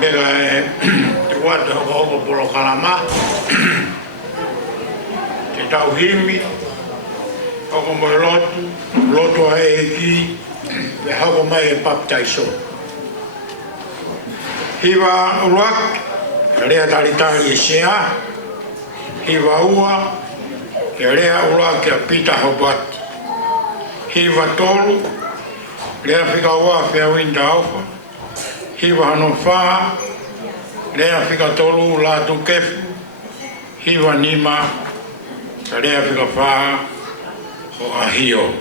Bega tua te hoko polo kalama te tau himi hoko mo lotu a eki me hoko mai e paptaiso hiwa uruak rea taritari e sea hiwa ua e rea uruak e pita hopat hiwa tolu rea whika ua whia winda aufa hiwa hano wha rea whika tolu la tu kefu hiwa nima rea whika wha o ahio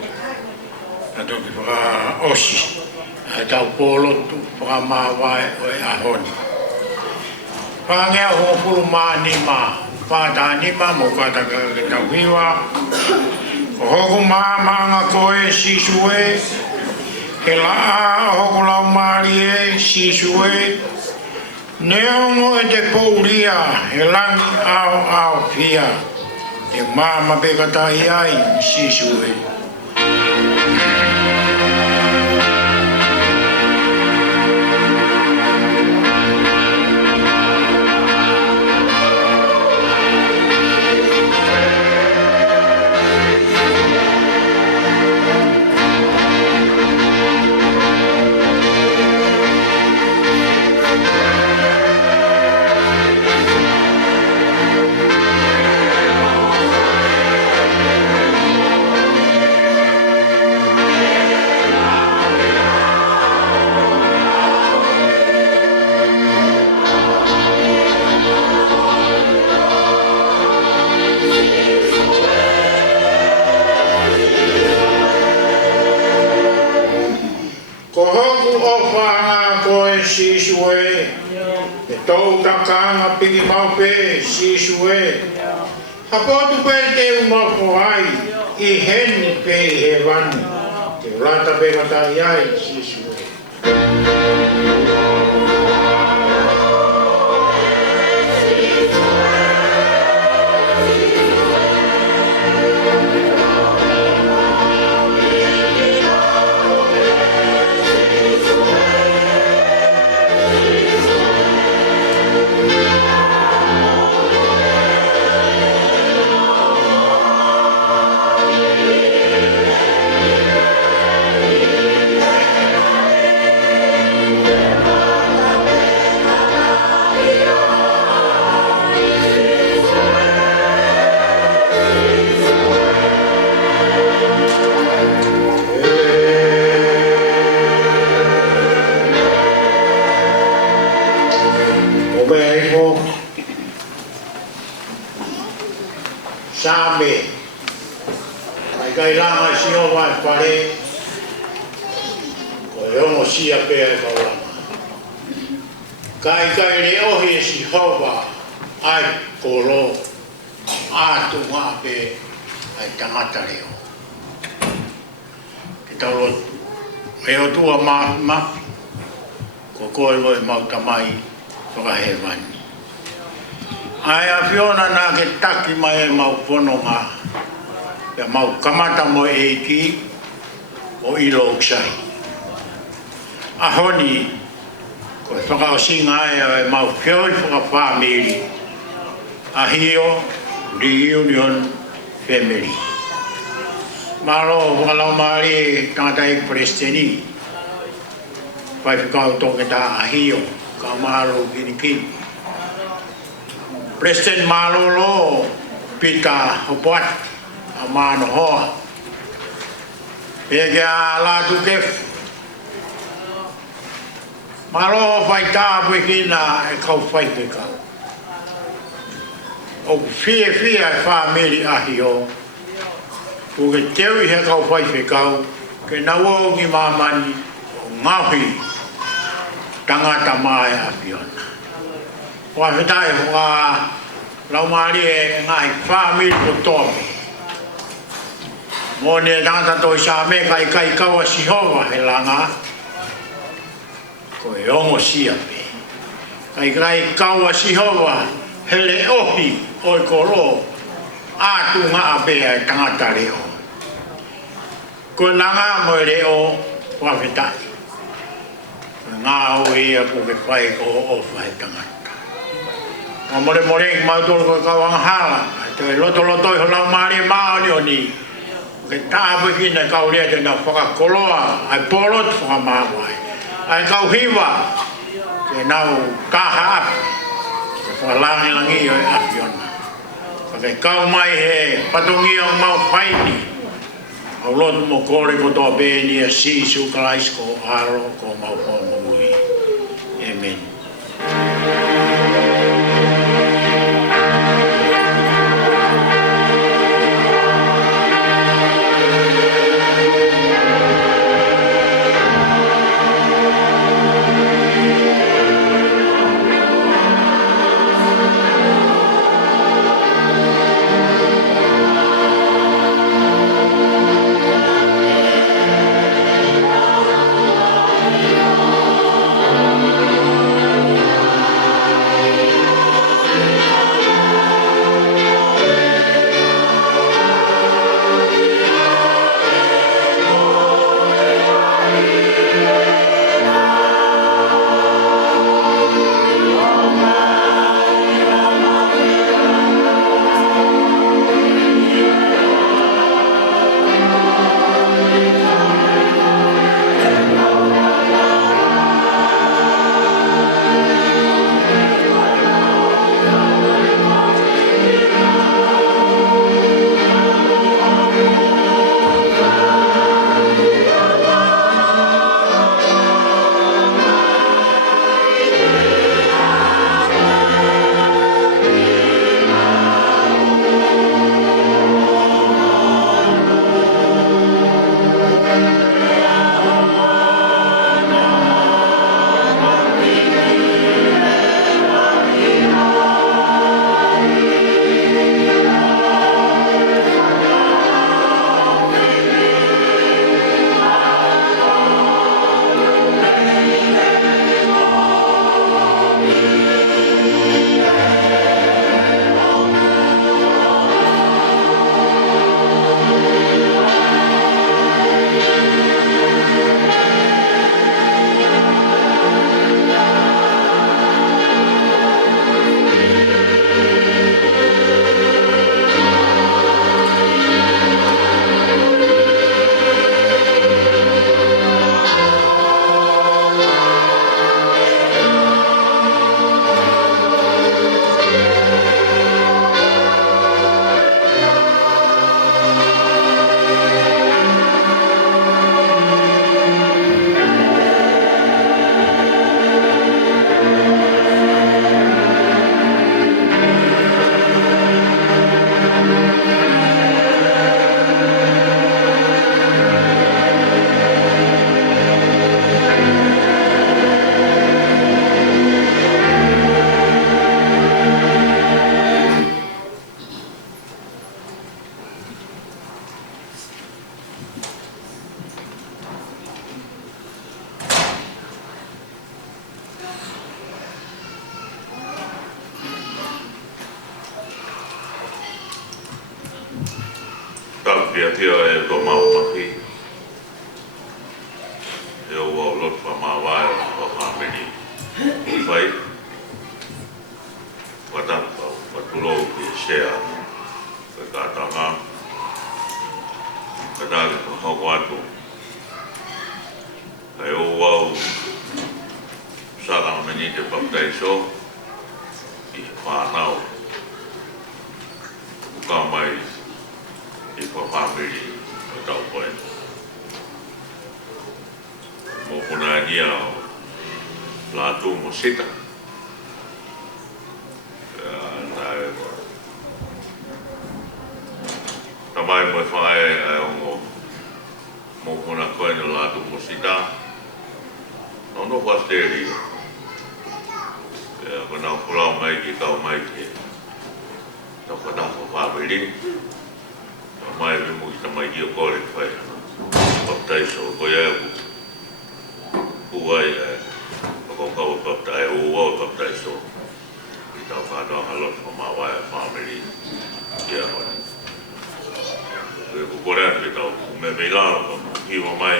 a toki whaka osi a tau pōlotu whaka mawai o e ahoni whangea ho pulu maa nima whata nima mo kataka ke tau hiwa o hoku maa maanga koe sisue he laa hoku lau maari e sisue neongo e te pouria he langi ao pia e mama pekatai ai sisue sisue e tau takanga pigi maupe sisue hapotu pe te umako ai I heni pe he wani te urata pe matai ai sisue Same, kai lama si o wa pare, ko yomo si a pe ai kaulama. Kai le ohi si hova ai kolo atu ma pe ai tangata leo. Kita lo me o tua ma ko koe loe mautamai whakahewani. Ai a Fiona na ke taki mai e mau whanonga e mau kamata mo e ki o ilo uksai. A honi ko e whakaosinga e mau whioi whakawhamiri a hio reunion family. Maro whakalau maari e tangata e presteni whai whikau toke ta a hio ka maro kini President Malolo pita hopat amano hoa pega la tu kef Malo faita pekina e kau fai peka o fie family ahio o ke teu he kau fai peka ke nawo ki mamani ngahi tangata mai apiona wa fitai wa lau mari e ngai family ko tomi mo ne tangata toi sa me kai kawa si hova he langa ko e ongo sia pe kai kawa si hova hele ohi o koro a tu nga abe tangata leo ko langa mo leo wa fitai ngā o ia ko ke whai ko o whai tangata. Ngā more ki mautoro ko kawanga hala, te loto i holau maari maari o ni, ke tāpu kina kauria te nā whakakoloa, ai polot whakamāwai, ai kauhiwa, te nau kaha api, te whakalangi o e api ona. Ke kau mai he patongi o mau whaini, au lotu mo kore ko toa bēni a sisu kalaisko aro ko mau homo ui. Amen. Pia e ko mau maki. E o wau lot pa mawai o whamiri. Whai. Watampa, watulo ki shea. Ka kātanga. Ka tāki ka hoko atu. Kai o wau saka meni te baptaiso. I whanau. Ka mai. I whawhamiri o tau koe. Mo puna nia o lātu mo sita. Tamai mo e whae ai o mo puna koe no lātu mo sita. No no wasteri. Kona pulau mai ki kau mai ki. No kona whawhamiri. Mai me mo kita mai dia kore fai baptai so ko ya uai ko ko baptai o baptai so kita fa do halo ma wa family ya hon ko kore kita me me la ko hi mo mai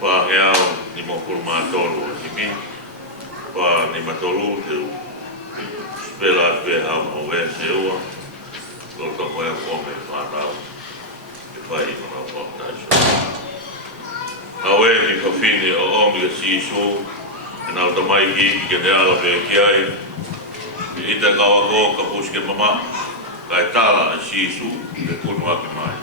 fa ya ni mo por ma tolo mi pa ni matolu te spela pe ha o ve se o lo to mo e o me fa na e fa I no o ta so awe ni fa fini o mi si so na o mai ki ke de ala pe ki ai I te kawa ko ka puske mama kai tala si su te kunu aki mai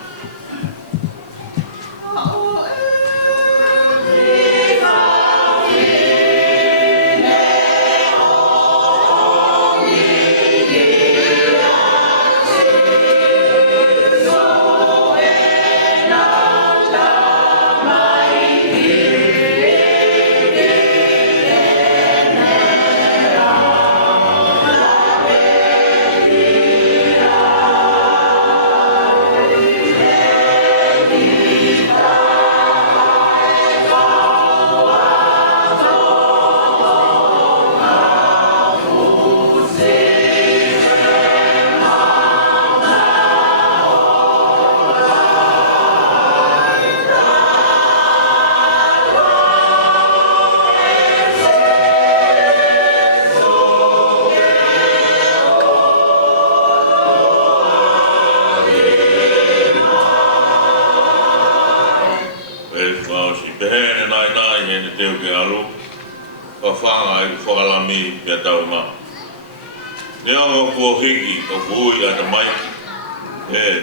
Ko hiki o kui ana mai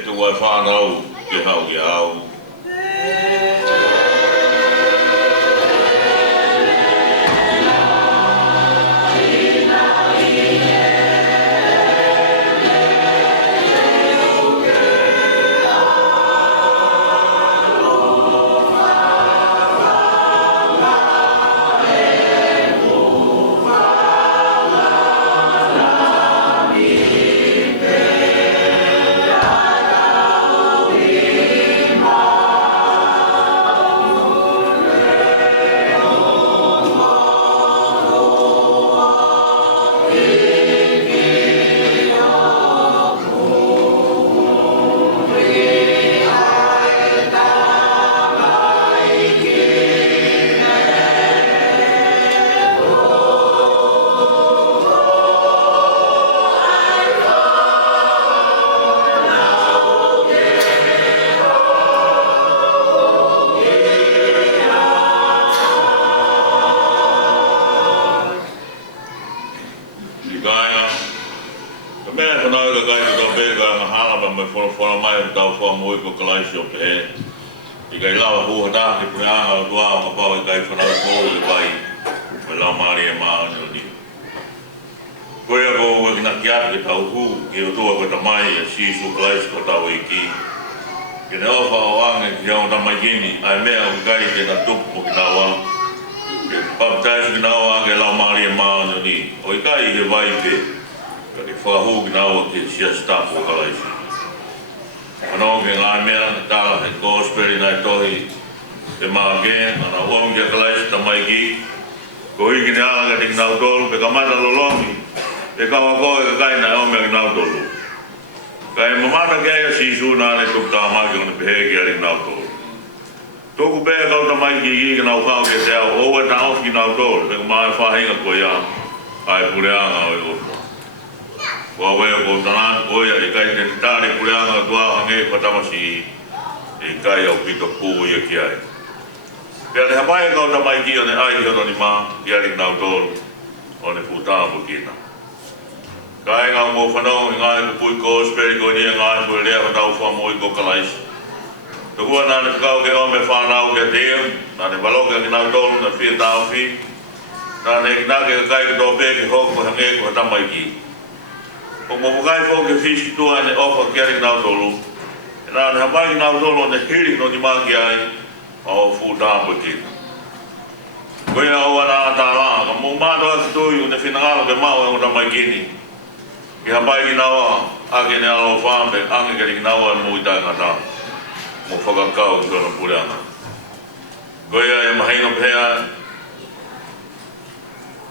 tu wai whanau ke hau ke au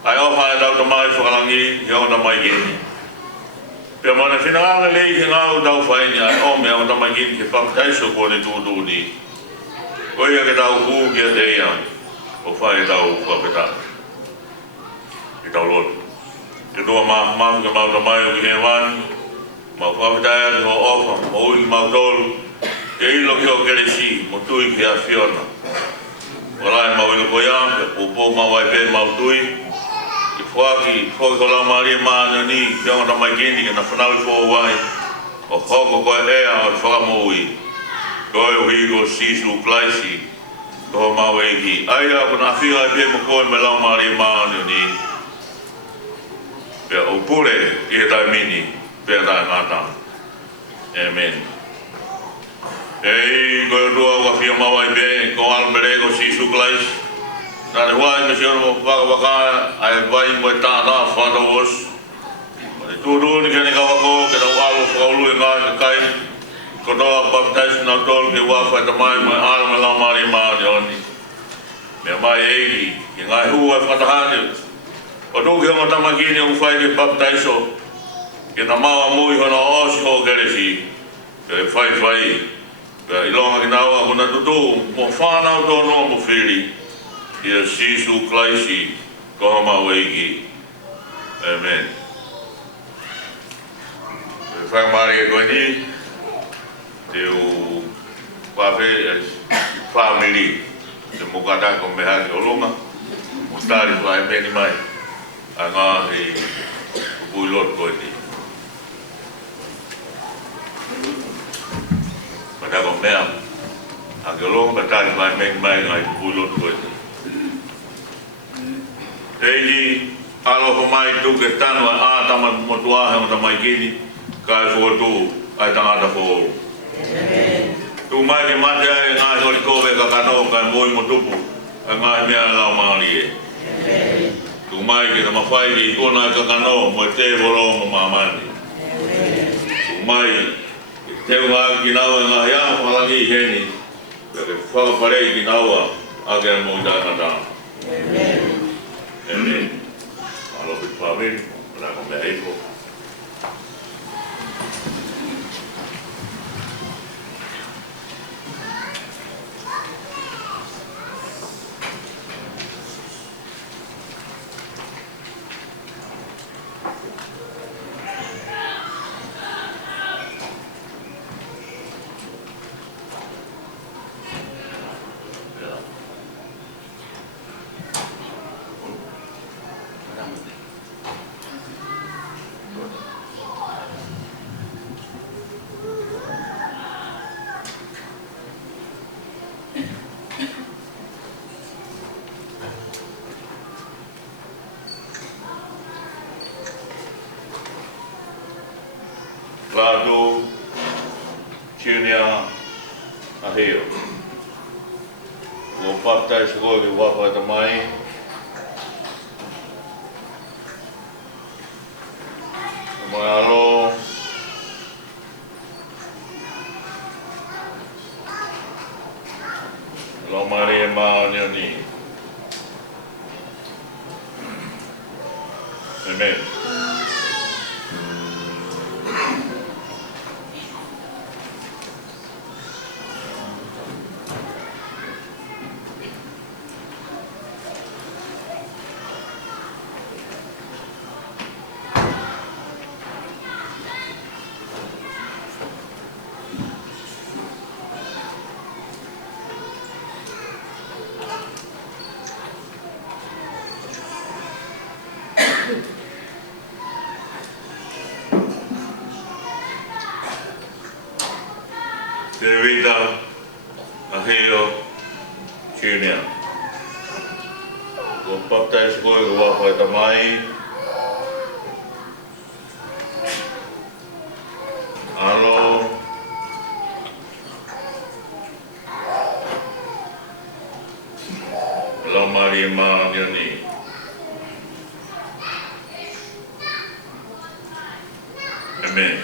Ai o fa da mai whakalangi he o na mai gini. Pea mana whinanga lei he ngau dau whaini ai o mea o na mai gini ke whakataiso ko ne tūtū ni. Koia ke dau hū kia te ia o whai dau whapetana. ki tau lotu. Ke noa mahu ke mau tamai o ki he wani, mau whawhitai atu o ofa, o ui mau tolu, ke ilo ki o keresi, mo tui ki a Fiona. Warai mau ilo koiam, pe pupo mau wai pe mau tui, ki whaki ko lau maria maa ni, ki onga tamai kini, ke na whanawi fo wai, o hoko koe ea o whakamoi, koe o higo sisu klaisi, ko mau e ki. Aia ko na whia e pe mo koe me lau maria maa ni, pe o pure i he tai mini, pe a tai ngata. Amen. Ei, koe o tua ka whia mau e pe, ko albere ko sisu klaisi, nane wai me se ono mo waka ai vai mo e tāna whata os. Tūrū ni kene kawako, ke tau alo whakaulu e ngai ka kai, ko toa baptizing na tolu ke wawhai tamai mai alo me lau maari maa ni oni. Mea mai eiki, ke ngai hua e whatahani. O tū ke honga tamakini o whai ke baptizo, ke na mawa mui hona osi ho keresi, ke whai, ke ilonga ki naua kuna tutu, mo whanau tono mo whiri, ki a sisu klaisi, ko hama weiki. Amen. Whakamari e koe ni, te o whawhe whamiri, te mokata ko meha ki olonga, mo stari whae meni mai, a ngā he pui lot koe ni. Mata ko mea, a ki olonga patari whae meni mai, ngā he pui lot koe ni. Teili, aloho mai tuke tanu a tama motua he o tamai kini, kai fōtū ai tangata fōru. Tu mai ki mate ai ngāi hori kowe ka kano kai moi mo tupu, ai ngāi mea lau maari e. Tu mai ki ta mawhai ki ikona ai ka kano mo te woro mo mamani. Tu mai te unga ki nawa ngāi a whalangi heni, ke whakaparei ki nawa a ke mo i tāngata. Amen. Alo pit whawiri, rako mea eiko. Lado, Chinia, Aheo. O papai se koe ki wawhai tamai. Mai alo. Alo mari e maa ni oni. Amen. Te rita Aheo Junior. Ko papai se koe ki wawhai tamai. Alo. Alo Maria Ma Nioni. Amen.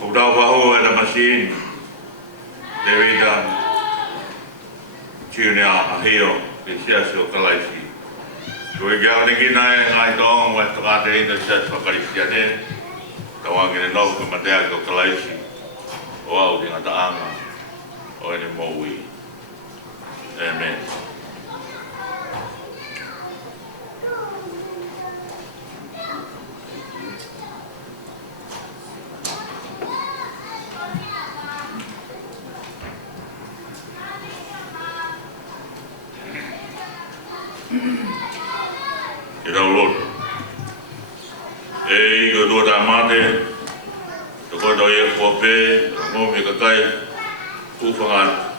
Udau bahu ada mesin Dewida Junior Ahio Kisiasio Kalaisi. Dua jam ni kita ngai dong waktu ada ini saya Kalaisi ada. Tawang ini nol kemudian ke Kalaisi. Wow dengan taanga. Oh ini maui. Amen. Ke rau loto. E go do da mate. Ko do ye ko pe, mo me ka kai. Ku fanga.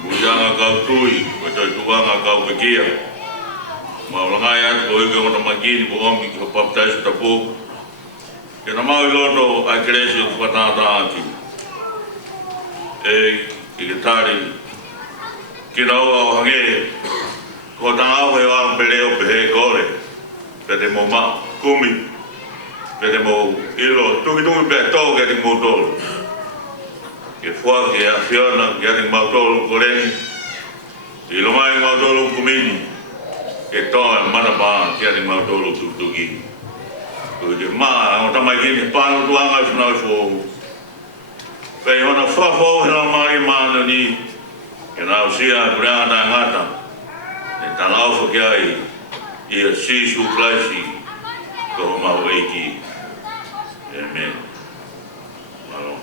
Bujanga kau tui, ko to tuanga kau pekia. Ma langai at ko go na magini bo om ki ko paptai sa tapo. Ke na mau loto a kresi ko patata ati. E ki tari ki na o hange ko ta au e wa beleo pe kore. Pe de mo ma kumi. Pe de mo ilo tu pe to ke de mo tol. Ke fua ke a fiona ke de mo tol koreni. Ilo mai mo tol kumini. Ke to mana ba ke de mo tol tu ki. Ko de ma o ta mai ki pa tu anga sna fo. Pe ona fa fo na mai ma no ni. Ke na usia branda ngata. E ta lau fo ke ai. Ia si su klasi ko ma weki. Amen. Malo.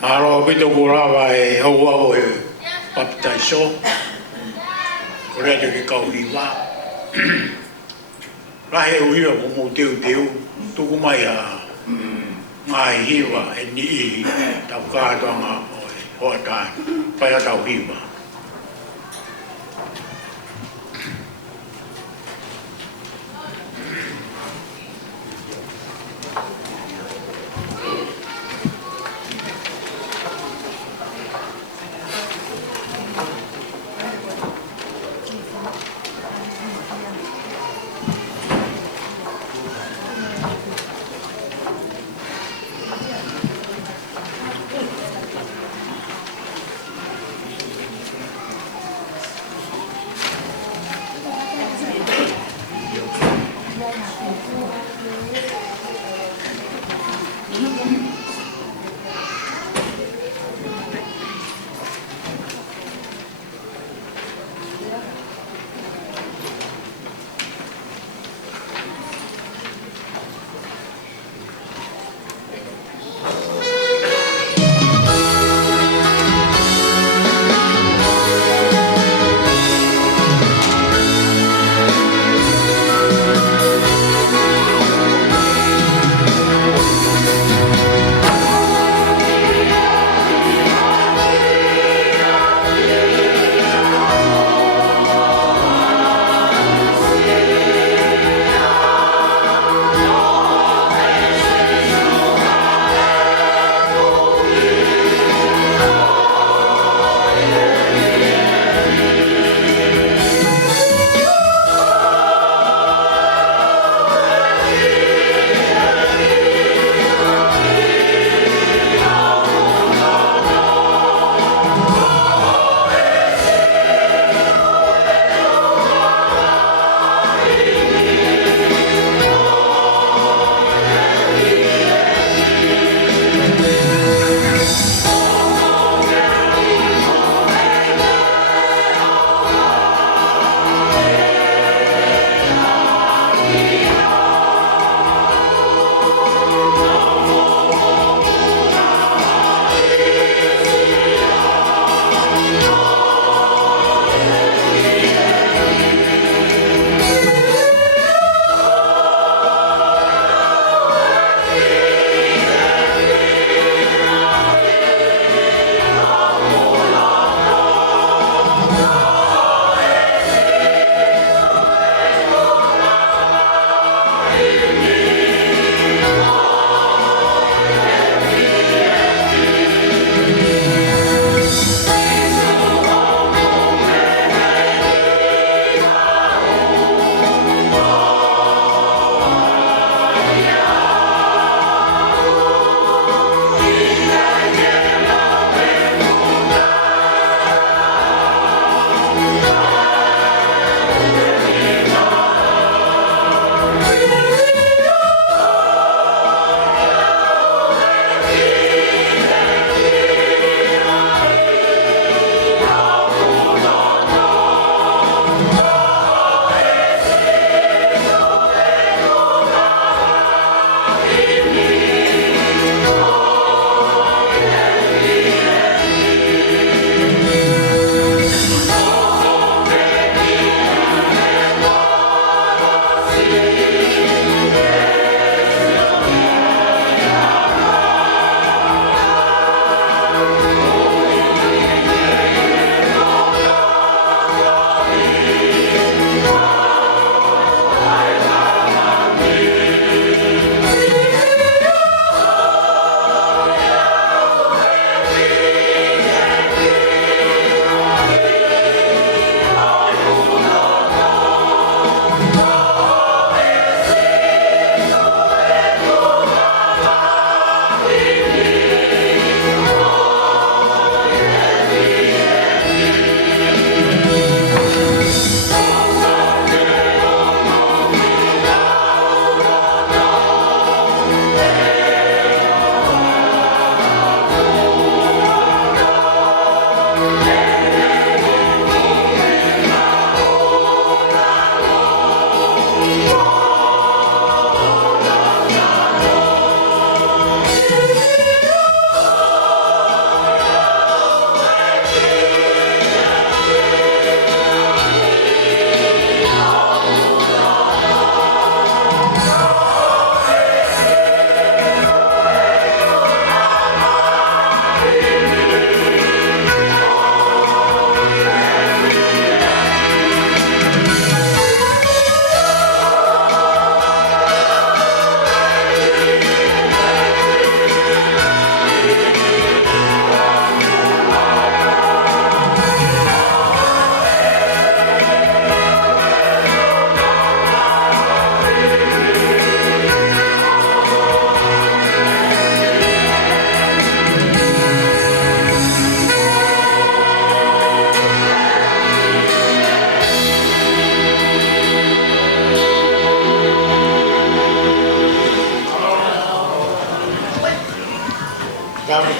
Aro pito kurawa e hau e papitai so. Korea te ke kau hiwa. Rahe uira mo teu teu. Tuku mai a ngai hiwa e ni i tau kātoanga o e hoa tāi. Pai a tau hiwa.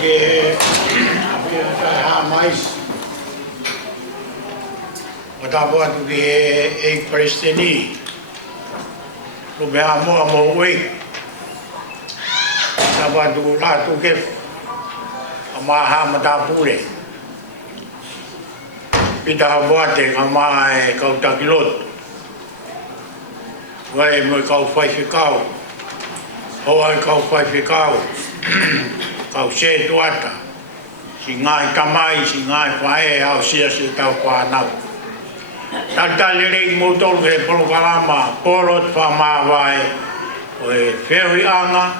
Porque há mais matava tu que é presteni o meu amor oi tava tu lá tu que amaha matapure pita boate kama kau takilot vai mo kau fai ficau ou kau fai ficau kau se tuata si ngai tamai si ngai fae au sia se tau whanau tata lere motor ke programa porot fama vai o ferry anga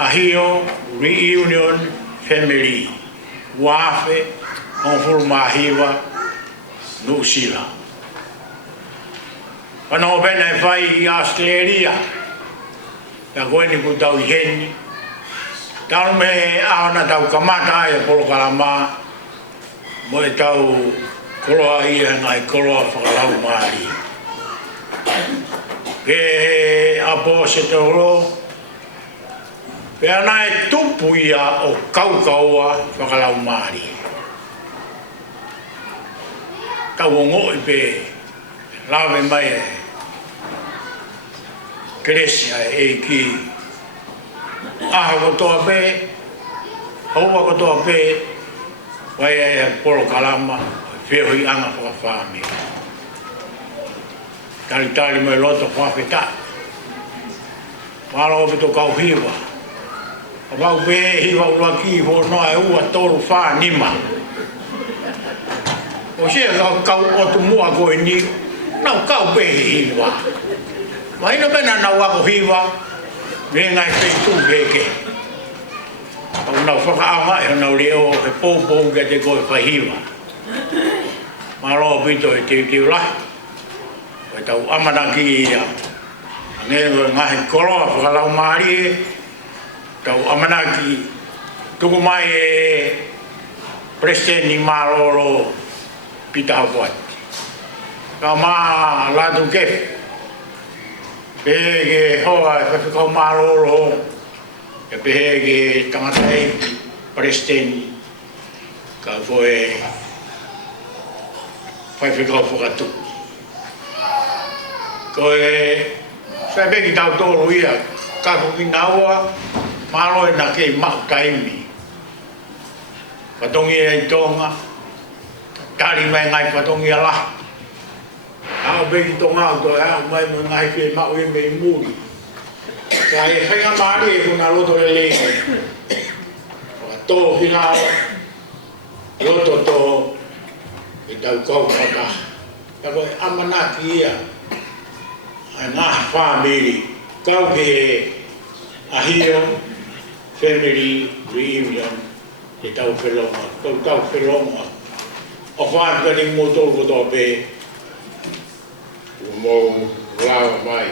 ahio reunion family wafe on forma hiva no sila ano bene vai Australia ya goi ni kutau heni tau me ana tau kamata e programa mo e tau koloa ia ngai koloa whakalau maari ke apo se te oro pe ana e tupu ia o kaukaua whakalau maari tau o ngoi pe lawe mai e Kresia e ki aha kotoa pe haua kotoa pe vai e polo kalama whio i anga whakawhami tali mai loto whawheta whalo ope to kau hiwa a wau pe hiwa uaki ho noa e ua tolu wha nima o sea kau otu mua koe ni nau kau pe hiwa mai no pena nau wako hiwa me ngai pe tu keke au nau whakaama e nau leo he pou ke te koe whahiwa malo pito e te lahi e tau amana ki ia ngewe ngahi koloa whakalau maari e tau amana ki tuku mai e preseni maroro pita hapuat ka maa latu kefi pege hoa e whawhikau maroro e pege tangatai presteni ka koe whawhikau whakatu koe sai pegi tau tōru ia kaku ki naua maro e na kei mau taimi patongi e tonga tari mai ngai patongi ala ao bei tonga to ya mai ngai ke ma we me muri kai khainga mari ko na lo to le to hina roto to i tau kau kaka ta ko amana kia ana family kau ke ahio family reunion i tau whelonga tau whelonga o whaakaring mo tō ko tō pē o mō rawa mai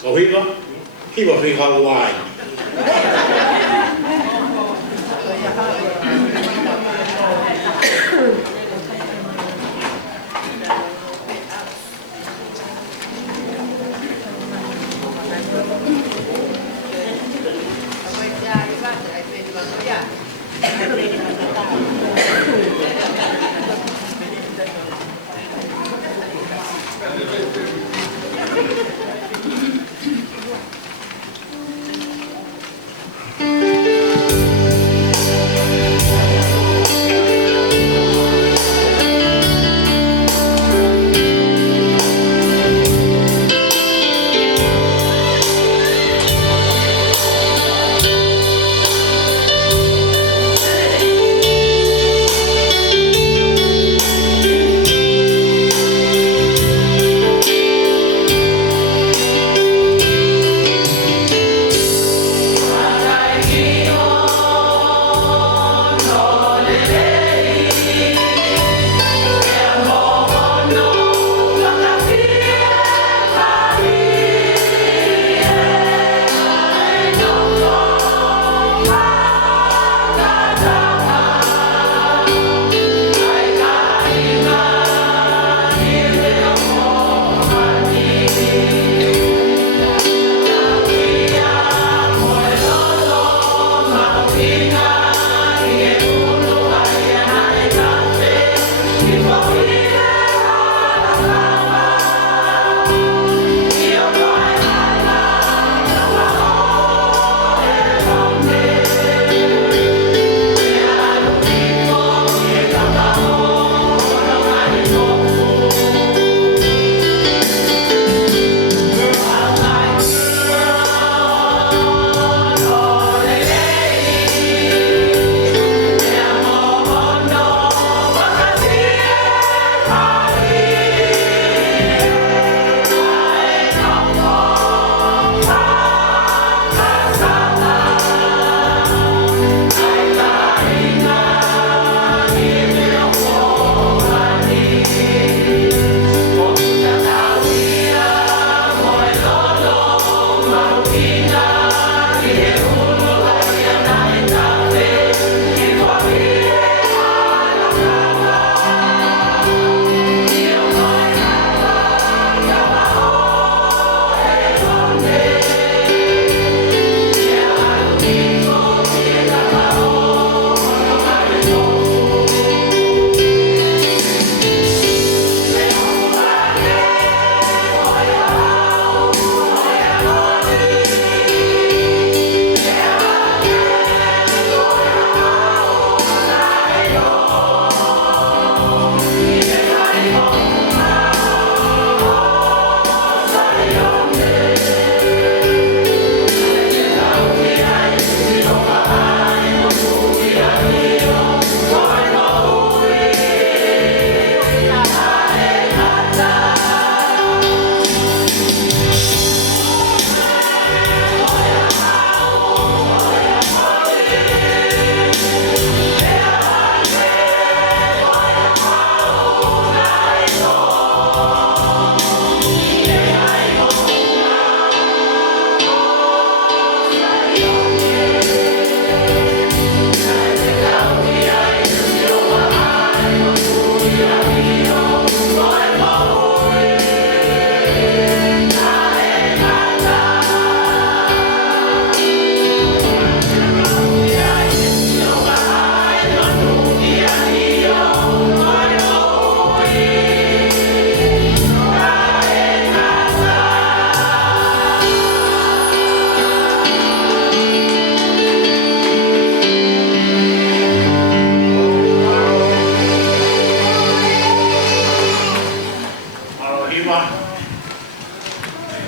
kau hiwa whika wai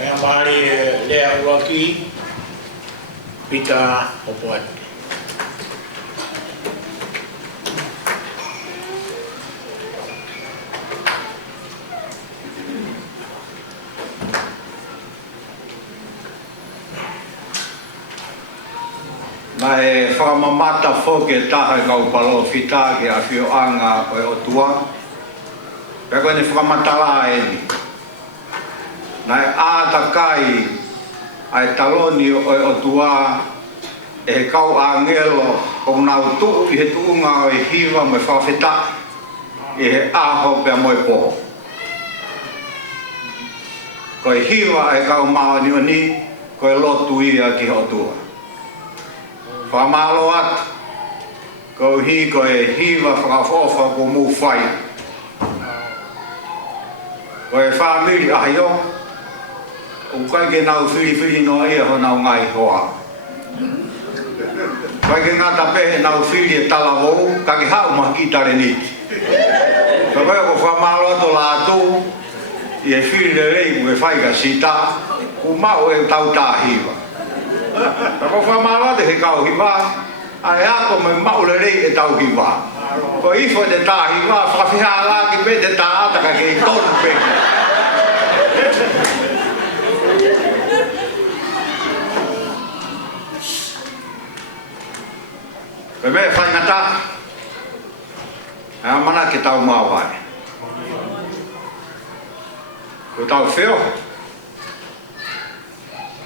Mea maari lea uaki pita hopoat. Na e whakamamata whoke e taha kau palo whita ki a whio anga o e o tua. Pea koe ne whakamata la e ni. Na e āta kai ai taloni o e o tua e he kau a ngelo o nau tuu i he tuunga o e hiwa me whawhita i he aho pea moe poho. Ko e hiwa e kau maa ni o ni ko e lotu ia ki ho tua. Whamalo atu, ko hi ko e hiwa whakawhofa ko mu whai. Ko e whamiri ahi o, o kai ke nau whiri no ia ho nau ngai hoa. Kai ke ngata pehe nau whiri e tala wou, ka ke hau mahi ki tare niti. Ka koe ko whamalo atu la atu, i e whiri le rei ku e whai ka sita, ku mau e tau tā hiwa. Ko whamara te he kau hiwa, a e ako me maule rei e tau hiwa. Ko ifo te tā hiwa, whawhiha la ki pe te tā ataka ke i tonu pe. Pe me whaingata, a mana ke tau mawai. Ko tau whio,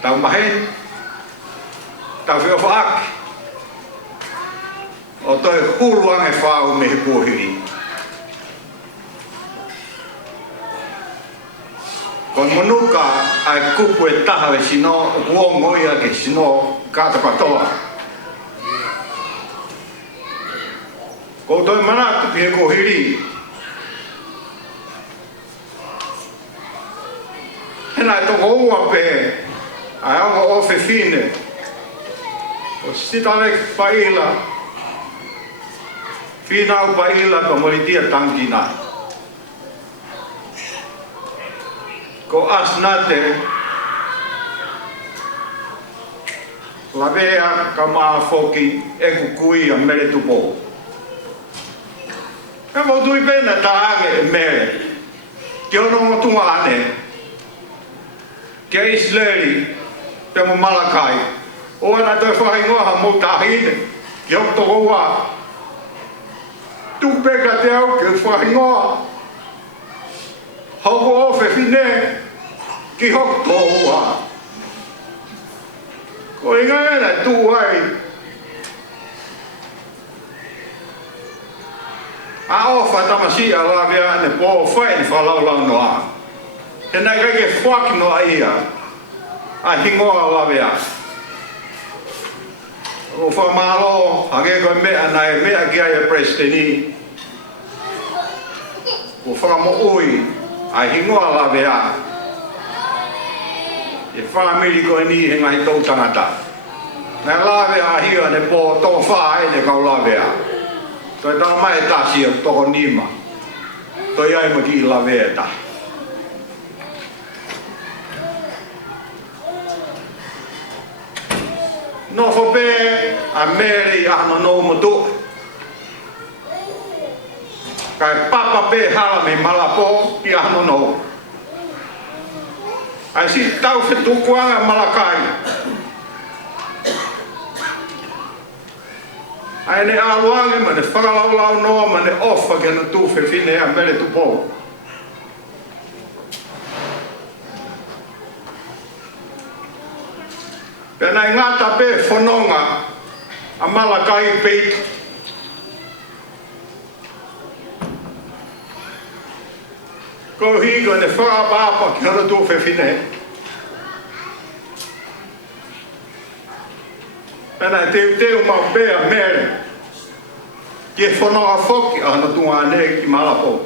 tau mahen, tau whio whaaki. O toi huluang e whau me he kōhiri. Ko manuka ai kupu e taha e sino, o kuongo ia ke sino kāta katoa. Ko toi manatu ki he kōhiri. Hena e toko ua pe, ai ongo ofe fine. O sitale paila, finau paila ka molitia tangkina. Ko asnate, lavea ka maa foki e kukui a mere tupo. E mo tui pena ta age e mere, ke ono mo tunga ane, ke Israeli, te mo Malakai, o ana toi whahingoha mo tahine, ki ok toko ua. Tupeka te au ke whahingoha. Hoko ofe fine, ki ok toko ua. Ko inga ena tu ai. A ofa tamasi ala vea ne po whai ni whalau noa. He nai kai ke whaki noa ia. A hingoa ala vea. O whamalo, hake koe mea nai mea ki ai e presteni. O whamo ui, ai hingoa la vea. E whamiri koe ni he ngai tau tangata. Nai la vea hia ne po tō whae ne kau la vea. Toi tau mai tasi o toko nima. Toi ai maki la vea ta. No fope a mere a no moto. Kai papa be hala me malapo ki a no. Ai si tau fe tu kuanga Malakai. Ai ne aluange ma ne whakalau noa ma ne ofa ke na tu fe fine a mere tu po. Pena i ngata pe whanonga a Malakai peit. Ko higo ne whakapapa ki hana tō whewhine. Pena teu mau pēa mere. Ki e whanonga whoki a hana tūngā ne ki Malapo.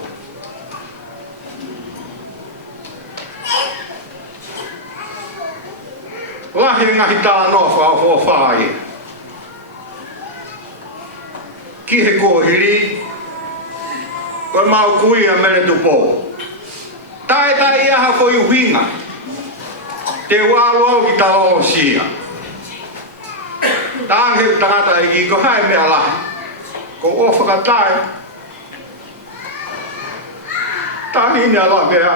Lahi ngahi tā noa whao whai. Ki he kōhiri, koe mau kui a mere tu pō. Tai ia ha ko i winga. te walo ki talo sia tangi tangata i ko hai me ala ko ofa ka tai tani ni ala bea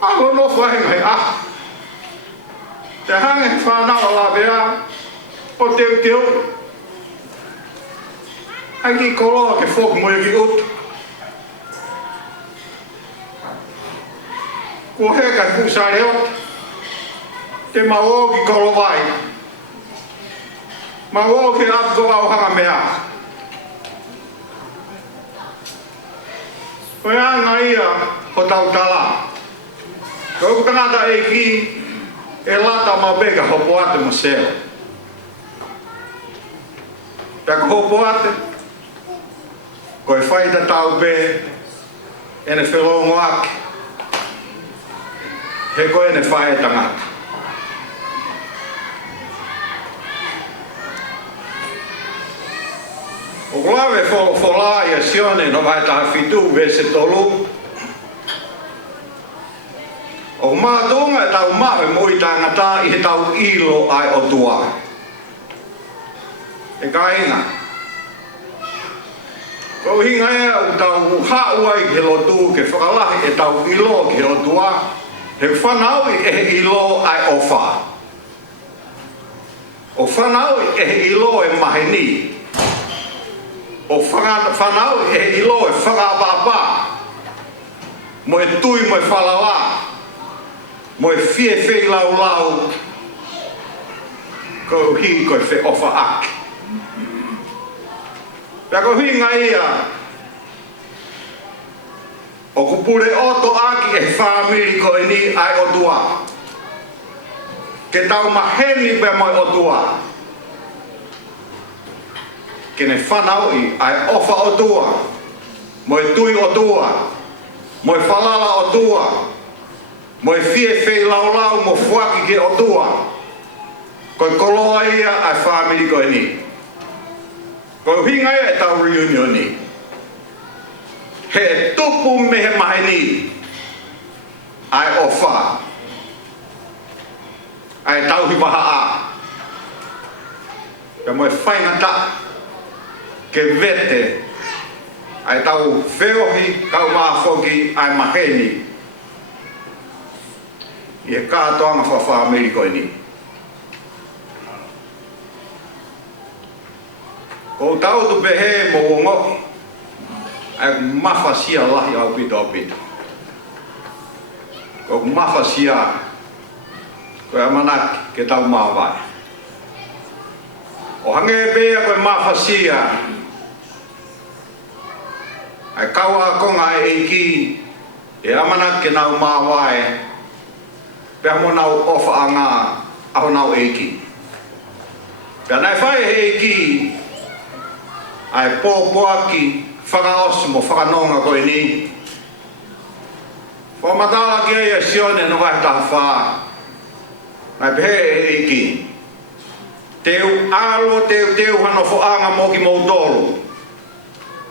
ako no fai mai te hange whanau ala bea o teu Aki koloa ke fok mo ki ut. Ko heka ku sareo. Te mao ki kolowai. Mao ke ap ko au hanga mea. Ko anga ia ho tau tala. Ko tangata e ki e lata mabega ho poate mo seo. Peka ho poate ko e whaita tau pe ene whelongo ake he ko ene whaita ngata o klawe whola ia sione no vai taha whitu ve se tolu o mātunga e tau mawe moi tangata i he tau ilo ai o tua e ka inga ko hinga e o tau hauai ke lotu ke whakalahi e tau ilo ke o tua he whanau e ilo ai ofa o whanau e ilo e maheni o whanau e ilo e whakapapa mo e tui mo e whalawa mo e fie whei lau lau ko hi ko e whe ofa ake Pako hinga ia o kupure oto aki e whamiri ko e ni ai o tua ke tau maheni pe moi o tua ke ne whanau i ai ofa o tua mo e tui o tua mo e whalala o tua mo e fie whei lau lau mo fuaki ke o tua ko e koloa ia ai whamiri ko e ni Ko hinga e tau reunioni. He tupu me he maheni. Ai ofa. Ai tau hi paha a. Ka mo e whaingata. Ke vete. Ai tau wheohi kau maa whoki ai maheni. I e kātoanga whawha Ameriko ni. Ko tau tu pehe mo wongo ai mafasia lahi au pito pito. Ko mafasia ko amanak ke tau mawai. O hange bea ko mafasia ai kawa konga e ki e amanak ke nau mawai pe mo nau ofa anga au nau e ki. Pe nai fai e ki ai popo aki whakaos mo whakanonga koe ni. Whamatala ki e sione no vai taha wha. Ai pehe e ki. Teu alo teu hano whaanga mo ki mautoro.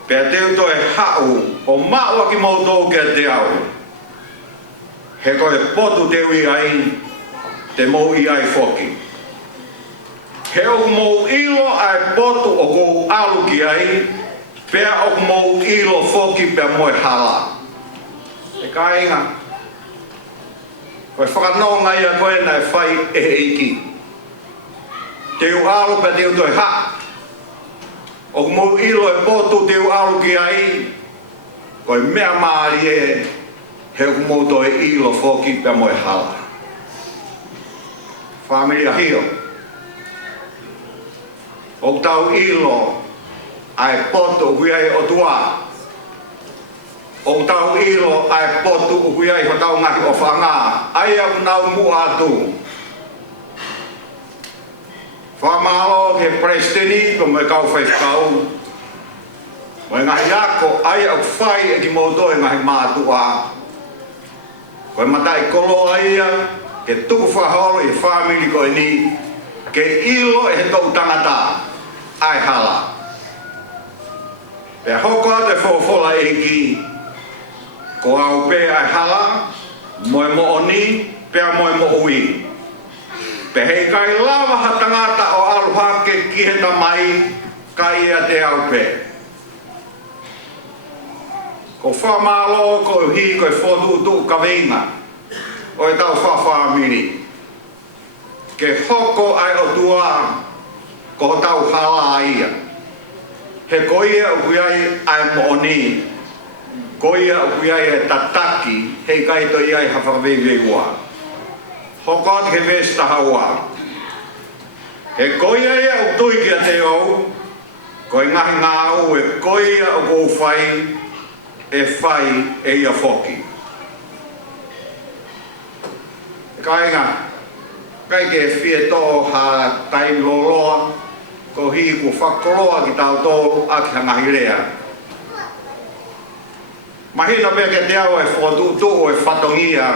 Pea teu to e hau o maua ki mautoro ki a te au. He koe potu teu i ai te mou i ai whoki. He o mou ilo ai potu o kou alu ki ai, pea o mou ilo foki pea moe hala. E ka inga, koe whakanonga ia koe nai whai e eiki. Teu alu pea teu toi ha. O mou ilo e potu teu alu ki ai, koe mea maari e, he o mou toi ilo foki pea moe hala. Familia hio. O tau ilo ai potu ui ai o tua. O tau ilo ai potu ui ai o tau ngaki o whanga. Ai au nau mua atu. Whamalo ke presteni ko me kau whai kau. Mo ngahi ako ai au whai e ki maudoe ngahi mātua. Ko e matai kolo ai ke tuku whaholo i whamili ko e ni. Ke ilo e he tau tangata. Ai hala. Pea hoko te whawhola e ki Ko au pe ai hala, moe mo oni, pea moe mo ui. Pe hei kai lava ha tangata o alu hake ki he mai, kai ia te au pe. Ko whamalo ko hi ko fotu tu kavinga, o e tau whawhamiri. Ke hoko ai o tua, ko tau hala ia. He koia o kuiai ai mo oni, koia o kuiai e tataki, hei kaito iai hawhawewei ua. Hokot he vesta hawa. He koia ia o tui kia te au, ko i ngahi ngā au e koia o kou whai, e whai e ia whoki. Kai ngā, kai ke whie tō ha tai loloa, ko hi ku whakoloa ki tau tō a ki hangahi rea. Mahina pia ke te au e whotu o e whatongia,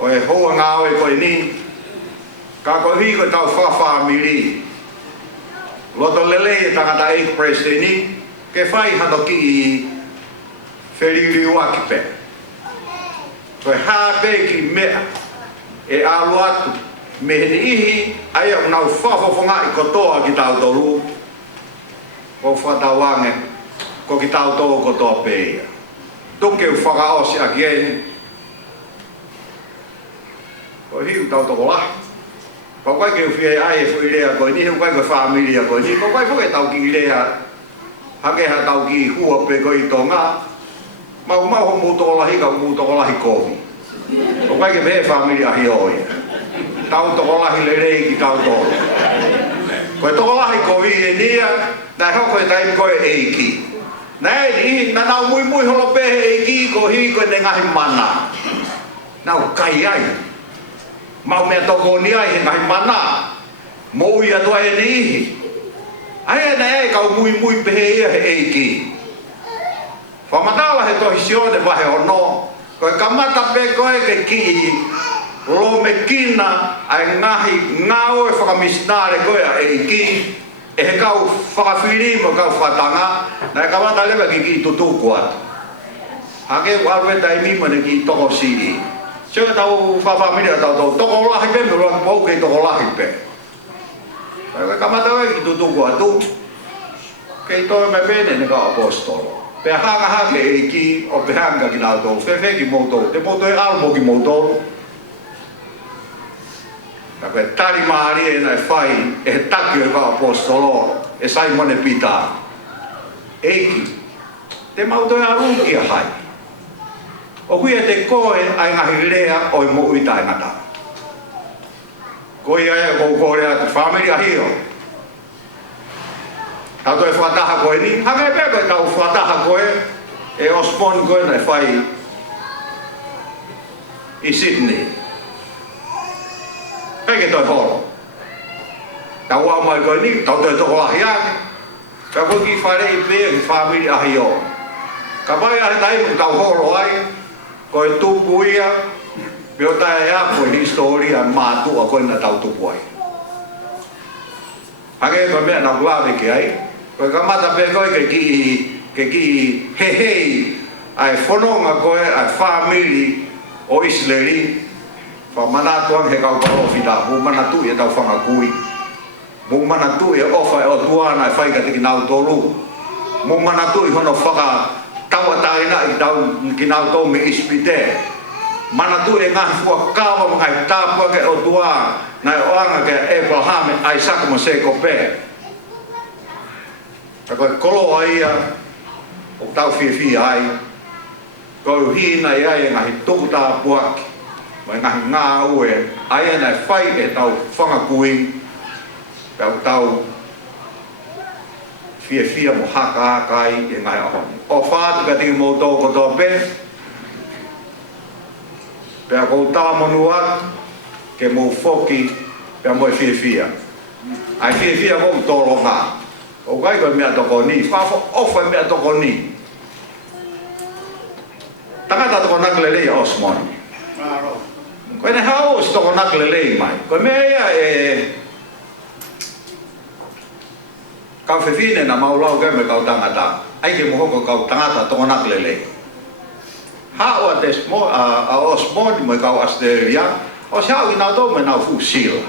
o e hoa ngā o e koe ni, ka ko hi ko tau whawhamiri. Loto lele e tangata Express te ni, ke whai hato ki i wheriri waki pe. Koe hāpe ki mea, e alu atu, me hene ihi, ai au nau whawhawhonga i kotoa ki tau toru, ko whatawange, ko ki tau toru kotoa peia. Tuke u whakaosi a kieni, ko hiu tau toko lahi. Ko kai ke u whie ai e fui rea koe ni, hu kai koe whaamiria koe ni, ko kai fuke tau ki rea, hake ha tau ki hua pe koe i tō ngā, mau ho mūtoko lahi ka mūtoko lahi kohi. Ko kai ke mehe whaamiria hi oi. Tau toko lahi le rei ki tau tōru. Koe toko lahi kohi e nia, nai hoko e taimi koe eiki. Nai ni, na nau mui holo pehe eiki ko hi koe ne ngahi mana. Nau kai ai. Mau mea toko ni ai he ngahi mana. Mo ui atua e ni ihi. Ai e nei kau mui pehe ia he eiki. Whamatala he tohi sione wahe o no. Koe kamata pe koe ke ki lo me kina ai ngahi ngao e whakamisnare koe a eiki. E he kau whakawhirimo kau whatanga. Na e kamata lewa ki tutuku atu. Hake uarweta e mima ne ki toko siri. Sio tau whawhamiria tau toko lahi pe, me roa mau kei toko lahi pe. Koe kamata koe ki tutuku atu. Kei toi me pene ne ka apostolo. Pe hanga hake e ki o pe hanga ki nā tō, whewhe ki mōtō, te mōtō e almo ki mōtō. Ka koe tari maari e nai whai, e he taki o e ka apostolo, e Simone Peter. Eiki, te mauto e arungi a hai. O kui e te koe ai ngahi rea o i mo ui tai ngata. Koe ai e kou kore atu, whameria hio. Tau toi whataha koe ni, hanga e pia koe tau whataha koe, e Osborne koe nai whai i Sydney. Peke toi horo. Tau au mai koe ni, tau toi toko lahi ake. Ka koe ki whare i pia ki whamiri ahi o. Ka pai ahe taimu tau horo ai, koe tupu ia, pio tae ea koe historia mātua koe na tau tupu ai. Hanga e koe mea na kulawe ki ai, koe kamata pe koe ke ki hei ai whanonga koe ai whamiri o Isleri whamanatuang he kau parofita mu manatu e tau whangakui mu manatu e ofa e o tuana e whaika te ki nau tolu mu manatu i hono whaka taua taina i tau ki nau tau me ispite manatu e ngahi fua kawa mga tāpua ke o tua nai oanga ke Abraham Isaac mo se kope. Koe kolo aia o tau whiwhi ai koe hina i ai ngahi tuku tā puaki mai ngahi ngā ue aia nai whai e tau whangakui pēu tau whiwhia mo haka ai e ngahi ahoni. O whātu ka tiki mō tō koto pe pēu kou tā monu atu ke mō whoki pēu mo e whiwhia. Ai whiwhia mo tōro ngā. O kai koe mea toko ni, whawha ofa mea toko ni. Tangata toko naklelei a Osmond. Koe ne hao si toko naklelei mai. Koe mea ia e... Kau whewhine na maulau keme kau tangata. Aike mohoko kau tangata toko naklelei. How this more small mo ka Australia o siya ina do me na fusil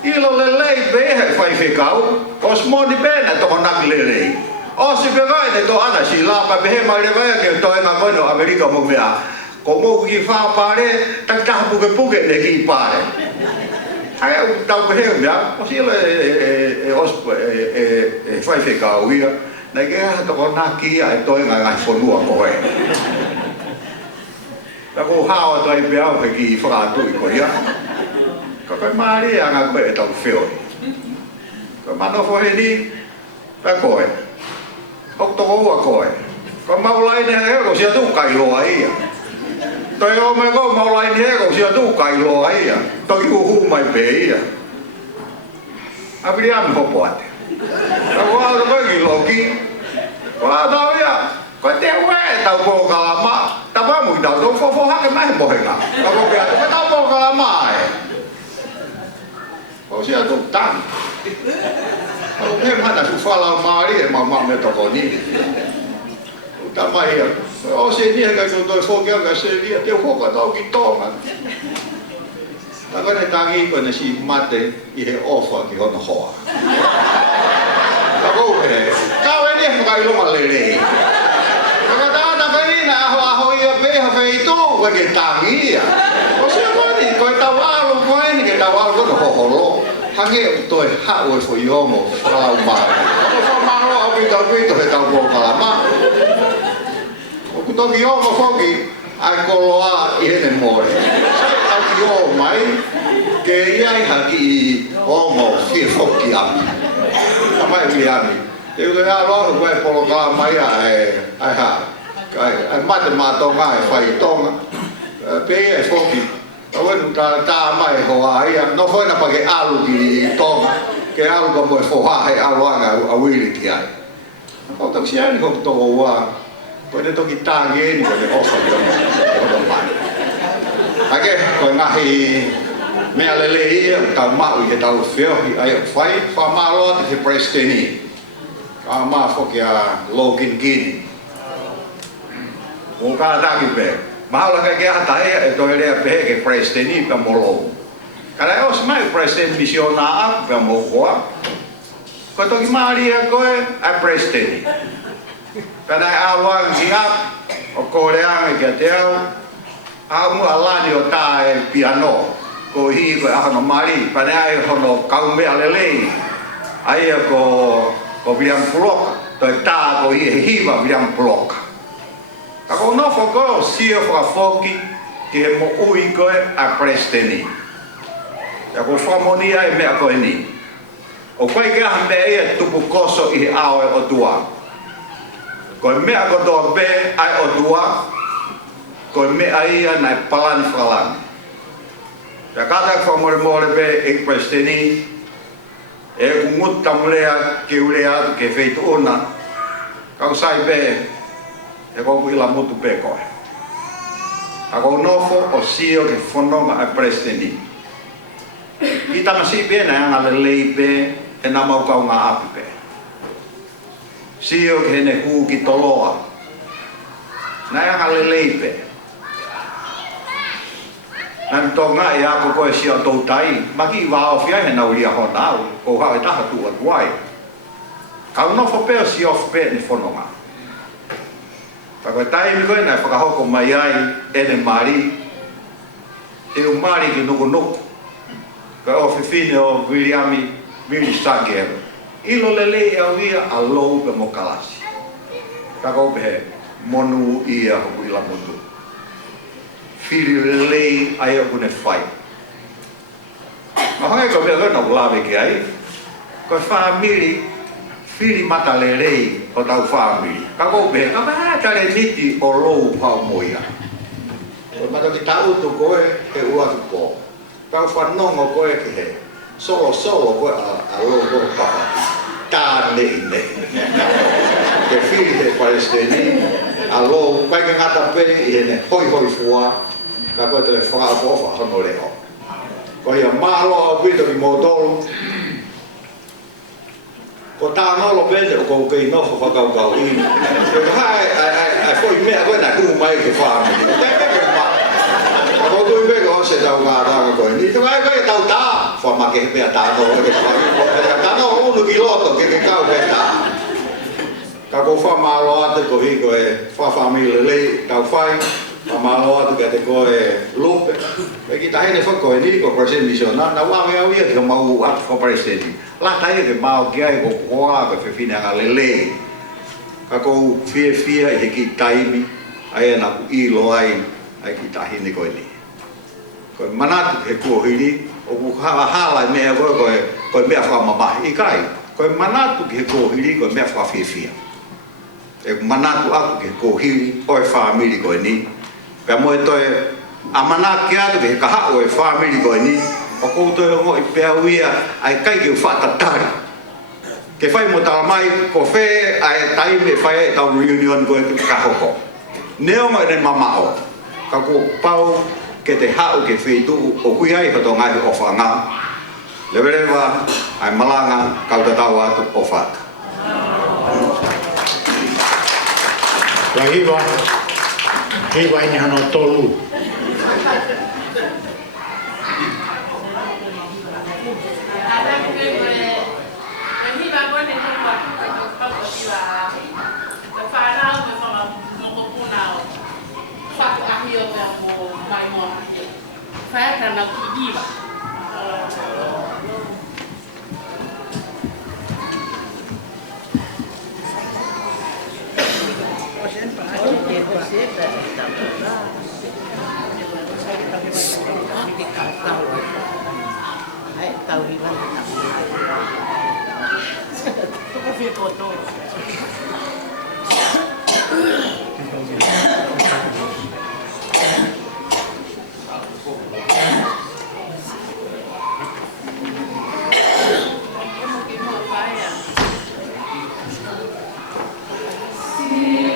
ilo le lei be he fai fe kau o small di bena to na le o si be vai de to ana si la pa be ma le vai ke to na ko no America mo mea ko mo ki fa pare tak ta pu ke le ki pare ai u ta be he mea o si le fai fe kau ia na ke to na ki ai to nga fo lu ko e ta ko hao to ai be au ki fra tu ko ia ko pe mari anga ko e ta feo ko ma no fo he ni ta ko e o to ko ko e ko ma lai ne ko sia tu kai lo ai to yo me ko ma lai ne ko sia tu kai lo ai to yu hu mai be ia abriam ho poate ta ko a ko ki lo ki wa da ia ko te we ta ko ka ma ta ba mu da do fo ha ke mai bo he ka ta ko pe ta bo ka ma e o sia tu tan o pe ma da su fa la mari e ma me to ko ni ta mai o se ni ka so do fo ke ka se ni te ho ka to ki to ma ta ko ne ta ngi ko ne si mate i he ofa ki ho no ho ta ko pe ta we ni ka i lo ma le le ko ke tangia o se ko ni ko ta wa lo ko ni ke ta wa ko no ho lo ha nge to ha o fo yo mo fa ma ko fa ma lo a bi to he ta bo ka ma o ku to ki yo mo fo ki ai ko lo a i ne mo sa ki yo mai ke ia ha ki o mo fi fo ki a mai mi ami e ko ya lo ko po lo ka mai ai ha ai mate ma to nga fai to nga pe e foki awen ta mai ho ai no foi na page alu ki to ke alu ko mo fo ha ai alu nga a wili ki ai ko to si ai ko to wa ko de to ki ta ge ni ko de ofa yo ko mai ake ko nga hi me ale le ta ma u ke ta u feo ai fai fa ma lo te presteni ka ma fo ki a login gini o ka ta ki pe mahala ka ke ata e to ele pe ke presteni ka molo kala os mai presten misiona a ka mo kwa ko to ki maria ko e a presteni kana awan ki ap o ko le ang ke teo a mu ala ni o ta e piano ko hi ko a no mari pana ai hono ka me alele ai ko bian plok to ta ko hi va bian plok ako no foko si fo foki ke mo ui ko a presteni ya ko famoni ai me ko ni o kai ga me e tu koso i ao o tua ko me ko do be ai o tua ko me ai na palan falan ya kada famor more be e presteni e mutta mulea ke ulea ke feito ona ka sai be e ko ila mutu pe ko ako nofo o sio ke fonoma a presteni kita masih be na nga leipe e na mau ka nga ape sio ke ne ku ki toloa na nga leipe nan to nga ya ko sio to tai maki va o fia na ulia hona ko ha ta tu wai ka nofo pe sio pe ni fonoma Pako tai mi koe nai whakahoko mai ai ene mari e o mari ki nuku nuku ka o whiwhine o Williami Willi Sankero ilo lele e au ia a lou pe mo kalasi Pako pehe monu ia hoku ila mutu whiri lele ai o kune whai ma hangai ko pia kona ulawe ki ai ko whamiri whiri mata lelei o tau whamiri ka kope ka paha tare niti o lou pao moia o mata ki tau tu koe e uatu ko tau whanongo koe ki he solo koe a lou koe paha tā nei ke whiri he Palestini a lou kai ke ngata pe i he ne hoi fua ka koe te whaafofa hono leo ko ia malo a pito ki motolu ko tā nolo pende o kou kei nofo whakau kau ini. Ko hai foi mea koe na kumu mai ke family. Te ke ma. Ko tu be ko se tau ga ra ko ni. Te vai vai tau ta. Fa ma ke pe ta no ke fa ni. Ta no uno kiloto ke kau pe ta. Ka ko fa ma lo ate ko hi ko e fa family le tau fai. Fa ma lo ate ke te ko e lupe. E ki ta hene fa ko ni ko president missionar na wa me au ia ke mau at ko president. La ta ke mau ke ai ko ko a ke fina ga le. Ka ko fia i ki taimi ai na ku I lo ai ki ta hine ko ni. Ko manatu he ko hiri o ku hala me ko me fa ma ba I kai. Ko manatu ke ko hiri ko me fa fia. E manatu aku ke ko hiri o family ko ni. Ka mo to a mana ke atu ke ka ha o family ko ni. O ko to ho I pe wia ai kai ke fa ta tari. Ke fai mo tala mai ko fe ai tai me fai tau reunion ko ka hoko. Neo mai ne mama o. Ka ko pau ke te hau ke fe tu o kui ai pato ngai o fanga. Levereva ai malanga ka ta tawa tu o fat. La hiva ini hano tolu. Saya karena gigi pak. Tahu hilang tu kopi foto. Sia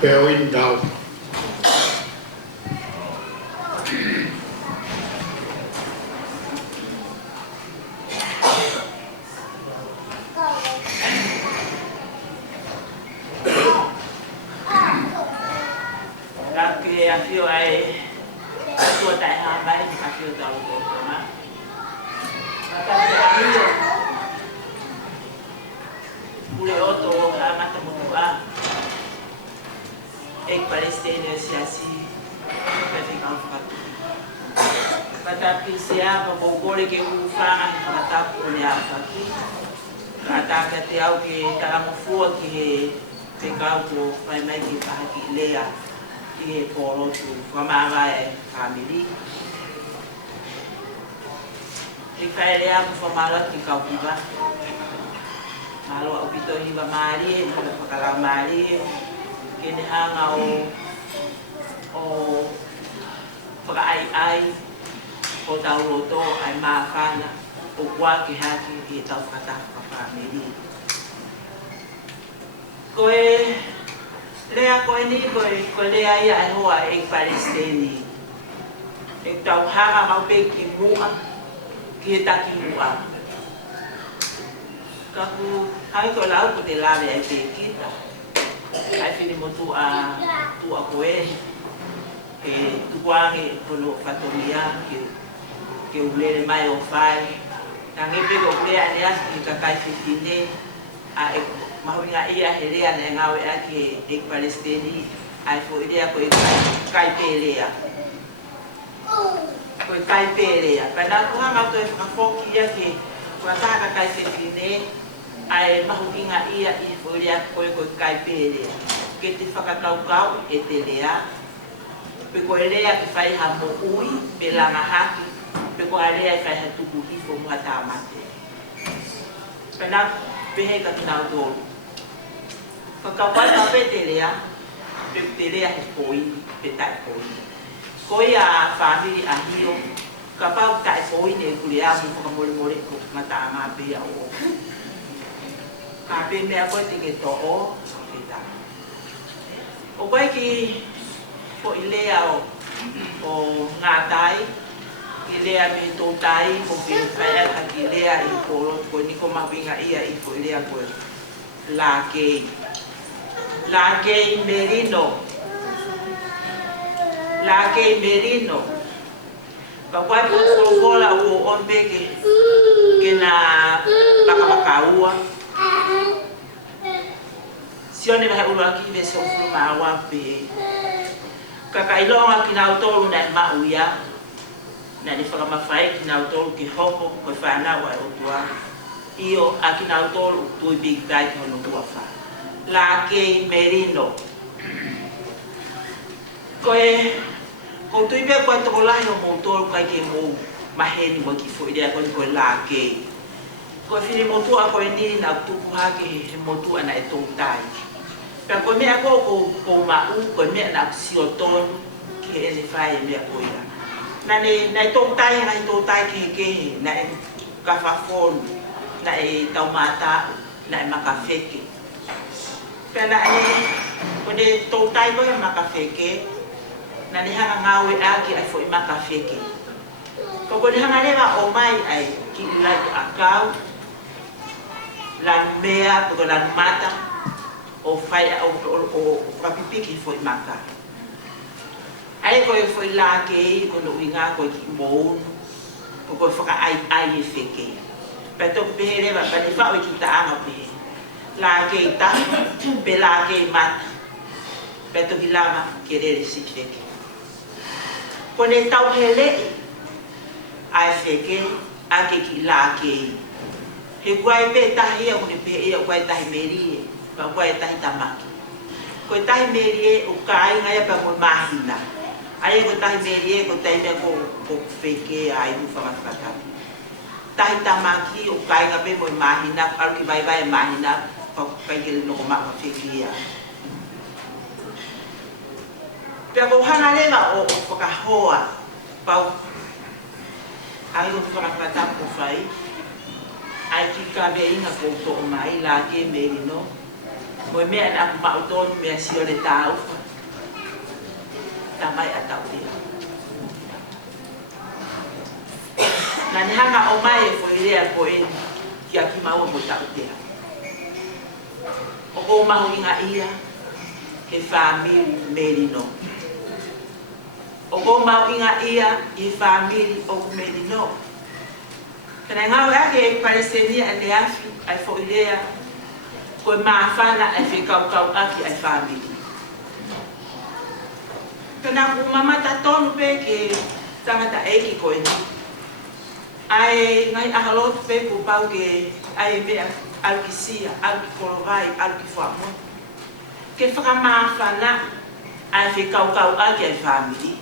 pewin dau. Kaki afio ai tua tai hambai afio tau ko ma. Kaki afio pule oto ha mata mutua. Ek Palestina siasi kati kau fakatu. Kata pisia babogore ke ufanga kata pule afaki. Kata kati au ke taramufua ke te kau ko pai mai ki pahaki lea. Ki polo tu famava e family. Ki kaelea ku famala ki kau kiba. Malo au pito hiba mari, malo pakala mari. Kini hanga o ai o tau roto ai mafana o kwa ki haki ki tau kata family. Koe lea koe ni koe lea ia e hoa e Palestini. E tau hanga mau pe ki mua, ki he taki mua. Kaku hai koe lau ko te lawe ai pe kita. Ai whini mo tua koe. Ke tukuangi kono whatomia, ke ulere mai o whai. Tangi pe ko lea lea ki kakai whitine. A e mahuinga ia he rea ne ngawe ake e Palestini ai fo idea ko e kai pelea ko e kai pelea kana ko hanga to e whakafoki ia ke ko ataka kai fetine ai mahuinga ia I fo idea ko e kai pelea ke te whakakaukau e te lea pe ko e lea ki whai ha mo ui pe langa haki pe ko a lea I whai ha tuku hifo muhata amate kana pehe ka kinau tolu. Kakawai ka te lea he koi, pe tai koi. Koi a family a hio, kapau tai koi ne kulea mu whakamore ko mata ama pe a o. Ka pe mea koe te ke to o, pe ta. O koe ki po I lea o ngā tai, I lea me tō tai, ko pe whaia ka ki lea I koro, ko niko mawinga ia I po I lea koe. La kei. La kei merino. La kei merino. Ka kwai po tōkola o ombe ke na makawakaua. Sione vahe ulu aki ve se ufuru maawa pe. Ka kailonga ki nau tolu na mauia. Na ni whakamawhai ki nau tolu ki hoko koe whanau ai o tua. Io a ki nau tolu tui big tai ki hono tua wha. La kei merino. Koe tui bea koe toko lahi o mou tolu kai ke mou maheni mo ki fo idea koe la kei. Koe whini motua koe nini na tuku hake he motua na e tō tai. Pea koe mea ko mau, koe mea na sio tonu ki he ene whai e mea koe la. Na e tō tai na e tō tai ki he kehe, na e kawhafonu, na e taumata, na e makawheke. Pea na e, koe tō tai koe makawheke, na ne hanga ngawe aki ai fo I makawheke. Koe hanga rewa o mai ai ki lai akau, lan mea, koe lan mata, o whai o whapipiki fo I maka. Ai koe fo I la kei, koe no inga koe ki moun, koe whaka ai e wheke. Pea tōku pehe rewa, pa ni whao ki ta anga pehe. La kei ta, pe la kei mata. Pea toki lama ke rere si wheke. Koe ne tau hele, ai wheke, ake ki la kei. He kuai pe tahi e mune pe e kuai tahi merie, pa kuai tahi tamaki. Koe tahi merie o kai ngai pa koe mahina. Ai koe tahi merie ko tahi mea ko wheke ai mu whamatwhakata. Tahi tamaki o kai ngai pe koe mahina, aru ki vai mahina, pa kai kere no maa wheke ia. Pea ko hana rewa o whakahoa, pau ai ko whamatwhakata ko whai, ai ki ka vea inga koutou mai la ke merino Mo mea na aku mautonu mea sio le taufa. Tamai atau dia. Na ni hanga o mai e fo ilea ko e ki aki maua mo tau dia. O ko mahu inga ia ke famili Merino. O ko mahu inga ia i famili o Merino. Kena ngau ake e Palestinian e le afi ai fo ilea ko e maafana ai fe kau aki ai famili. Kena ku mamata tonu pe ke tangata eki ko e ai ngai ahalot pe ku pau ke ai mea alkisia, alkikorovai, alkifuamo. Ke whakamawhana ai whi kau aki ai famili.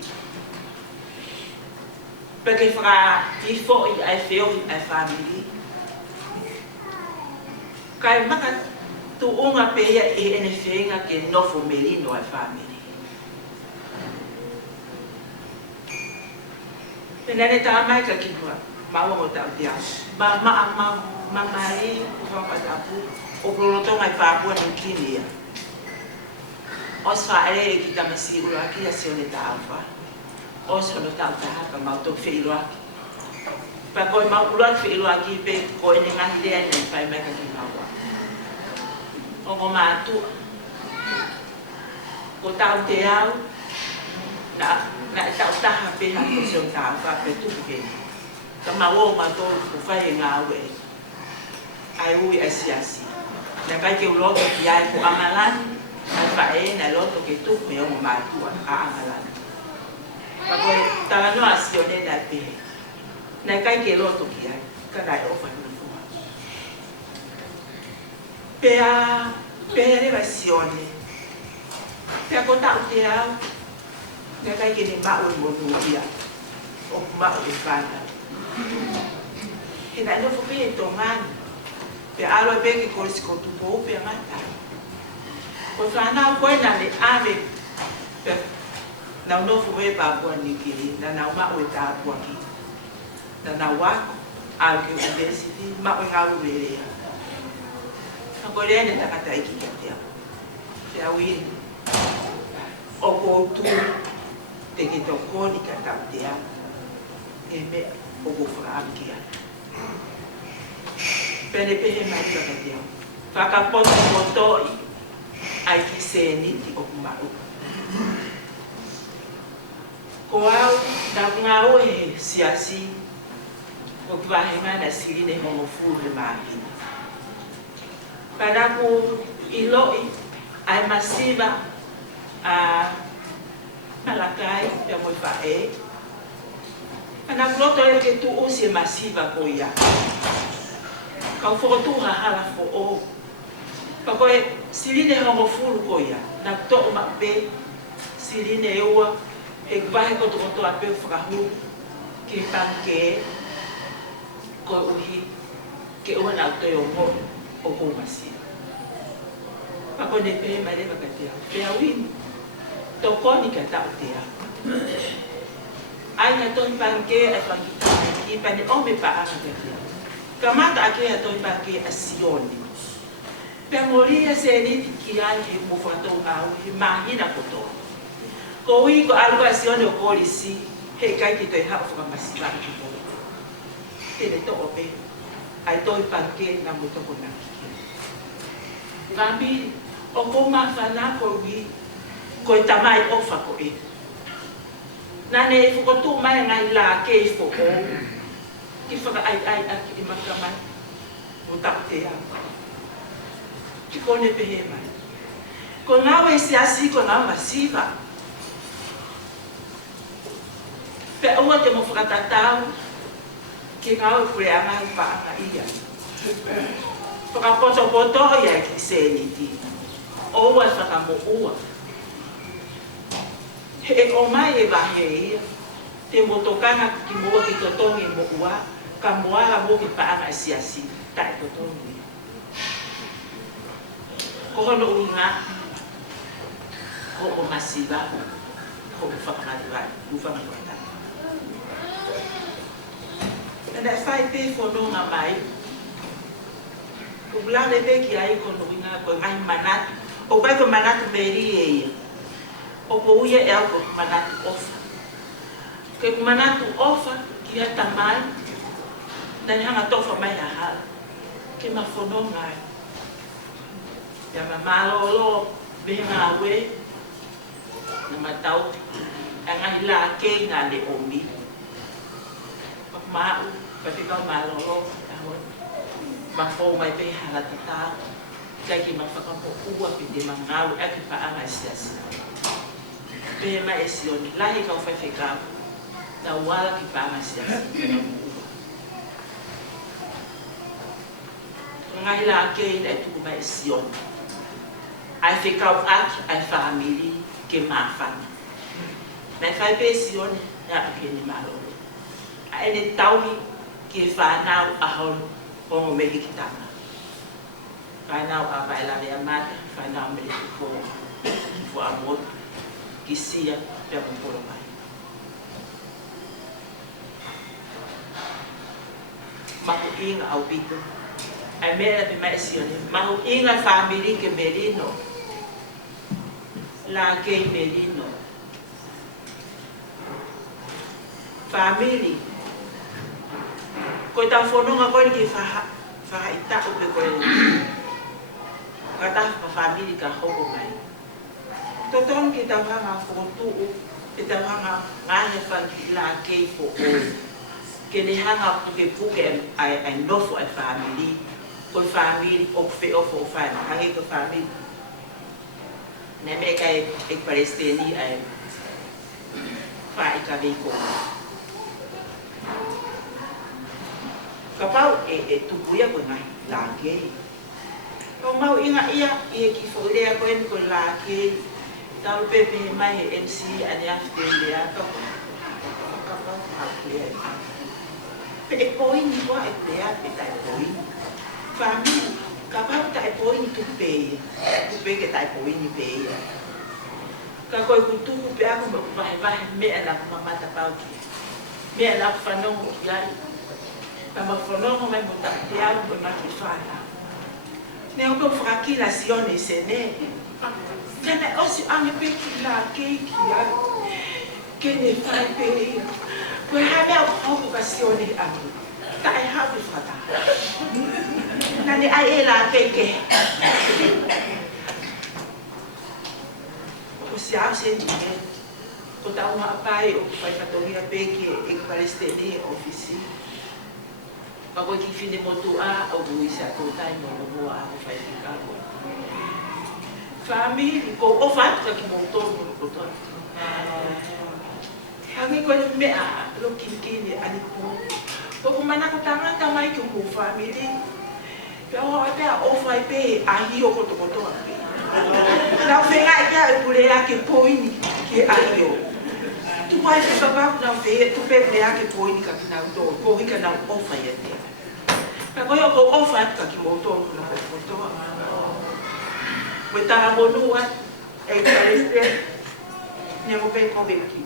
Pe ke whakatifoi ai whiohi ai famili. Kai maka tuunga pea e ene whenga ke nofo Merino ai famili. Penane tamai ka kihua, maua mo tau tia. Mamai, whakatapu, o proloto ngai Papua New Guinea. Os whaere e ki tamasi uraki a sione tauwha. Os hono tau tahaka mauto whiiroaki. Pa koe mau uraki whiiroaki pe koe ne ngahi lea nei whai meka ki maua. O ko mātua. Ko tau te au, na tau taha pe hako sione tauwha pe tuku keni. Ka maua ma tō ku whai e ngā ue. Ai ui ai siasi. Na kai ke uloto ki ai ko amalani, ai whae na loto ke tuku me o mātua a amalani. Ka koe tala noa sione na pehe. Na kai ke loto ki ai, ka nai ofa nufua. Pea rewa sione. Pea ko tau te au, na kai ke ne mau i monu ia. O mau i whana. He nai nofo pia i tō ngani. Pe alo e peke korisi ko tupo pe ngata. Ko whanau koe na le ame pe nau nofu e Papua New Guinea, na nau mau e tāpua ki. Na nau wako, au ke university, mau e ngau rerea. Ka koe rea ne takata iki kia tea. Te au ini. O koutu te ke tō koni ka tau tea. E mea o ko whakaamkia. Pene pehe mai ka tea. Whakapoto potoi ai ki seniti o kumau. Ko au, na ngā oe siasi, ko ki wahenga na sirine hongo fuhe mahina. Panaku iloi ai masiva a Malakai pe moi fae. Panaku loto e ke tu usi masiva ko ia. Kau whakatuha hala fo o. Pa koe sirine hongo fulu ko ia. Na to ma pe sirine e ua. E vahe ko toko toa pe whakahu. Ke panke. Ko uhi. Ke ua na utoe o mo. O ko masi. Pa koe ne pe mai lewa ka tea. Pea wini. Toko ni ka tau tea. Ai na toi panke e whakita. I pane ome pa anga ka tea. Kamata ake a toi pake a sioni. Pea moria se niti ki ai he mo whakatou au, he mahina kotoa. Ko ui ko aluka a sioni o polisi, he kai ki toi hao whakamasiwa ki po. Tene to ope, ai toi pake na mo toko na kike. Ngambi, o ko mawhana ko ui, ko i tamai ofa ko e. Nane e whakatou mai ngai la ke i fo o. Ki whaka ai aki i makamai o tau te au. Ki kone pehe mai. Ko ngau e siasi ko ngau masiva. Pe ua te mo whakatatau ki ngau e kure anga i paanga ia. Whakapoto ia ki seniti. O ua whakamo ua. He o mai e wahe ia. Te motokanga ki mua ki totongi mo ua. Ka moala mo ki paanga siasi, tae totongi. Ko hono unga, ko o masiva, ko o whakamatiwai, uwhamatuata. Nana whai pe whanonga mai, Kulang lebe ki ai ko no ina ko ngai manat. O pai ko manat beri e. O ko uia e ko manat ofa. Ke manat ofa ki ha tamai. Dan hanga tofa mai ha. Ke mafono ngai. Ya mamalo lo be nga we. Na matau. Ngai la ke nga le ombi. Mau kasi kau malolo mafo mai pe halatata lagi mafakampo kuwa pide mangalu aki pa anga siasa pe mai esioni lahi kau fai fekam na wala ki pa anga siasa ngai la ke ina tu mai esioni ai fekau aki ai family ke mafan na fai pe esioni ya ke ni malolo ene taui ke whanau ahon hongo mehi ki tanga. Whanau a baila rea mata, whanau me ki fo amot, ki sia, pia mpolo mai. Mahu inga au pito. Ai mea pe mai sione, mahu inga family ke Merino. La ke Merino. Family. Ko ta fononga ko ki fa ita o pe ko kata family ka hobo mai toton ki ta hanga foto o ta hanga ngahe fa la ke fo o ke le hanga puke ai no fo a family ko family o fe o fo fa hangi ko family ne me kai ek palestini ai fa ita ko kapau tubuya ko ngai lagi. Kau mau ingat ia ki fole ko en ko lagi. Tahu pepe mai MC ada dia to. Kapau hakle. Pe poin ko dia pe tai poin. Family kapau tai poin tu pe. Tu pe ke tai poin ni pe. Ka ko tu pe aku vai me ala mama ta pau. Me ala fanong ya. Ama fonono mai muta dia ko makifana ne ko fraki la sione sene kana osi ame pe la keki ya kene fai pe ko habe ko ko sione ame tai habe fata nani ai la keke ko sia se ni ko ta uma pai o pai fatoria pe que e palestini ofisi Pagod yung fini mo tuwa, o buwi sa tutay mo, lumuwa ako fay Chicago. Family, ko o fat ka kimotor mo ko to. Hangi ko yung mea, lo kinkini, alit mo. Pag kumana ko tangan, tamay ko mo family. Pero ate, o fay pe, ahiyo ko to ko to. Naufenga ika, pule yake poini, ke ahiyo. Tuwai sa bab na fe, tu pe yake poini ka kinauto, ko hika na o fay ate. Pero ko offer ka kimotor ko na foto. Wita mo nuat e kaliste. Nya mo pe ko be ki.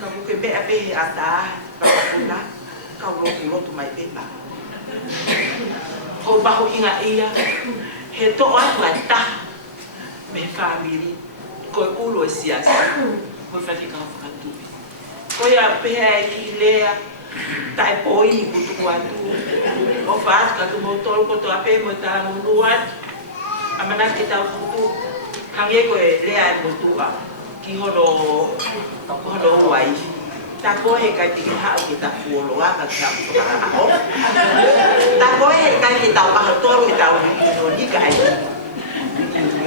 Ka mo ke be ape ata ka pula. Ka ro ki ro tu mai pe ba. Ko ba ho inga ia. He to ata me family. Ko ulo siasa. Ko fa ki ka fa tu. Ko ya pe ai lea tai poini kutu kuatu o faz ka tu motor ko to ape mo ta nuat amana kita kutu hange ko le ai motua ki hono wai ta ko he ka ti ha kita fulo ka ta ko ta ko he ka kita pa to kita ni kai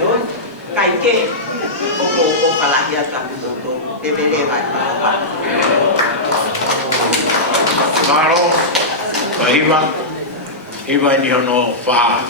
yon kai ke o palahia ta motor debele vai Maro, iba ni hono fa.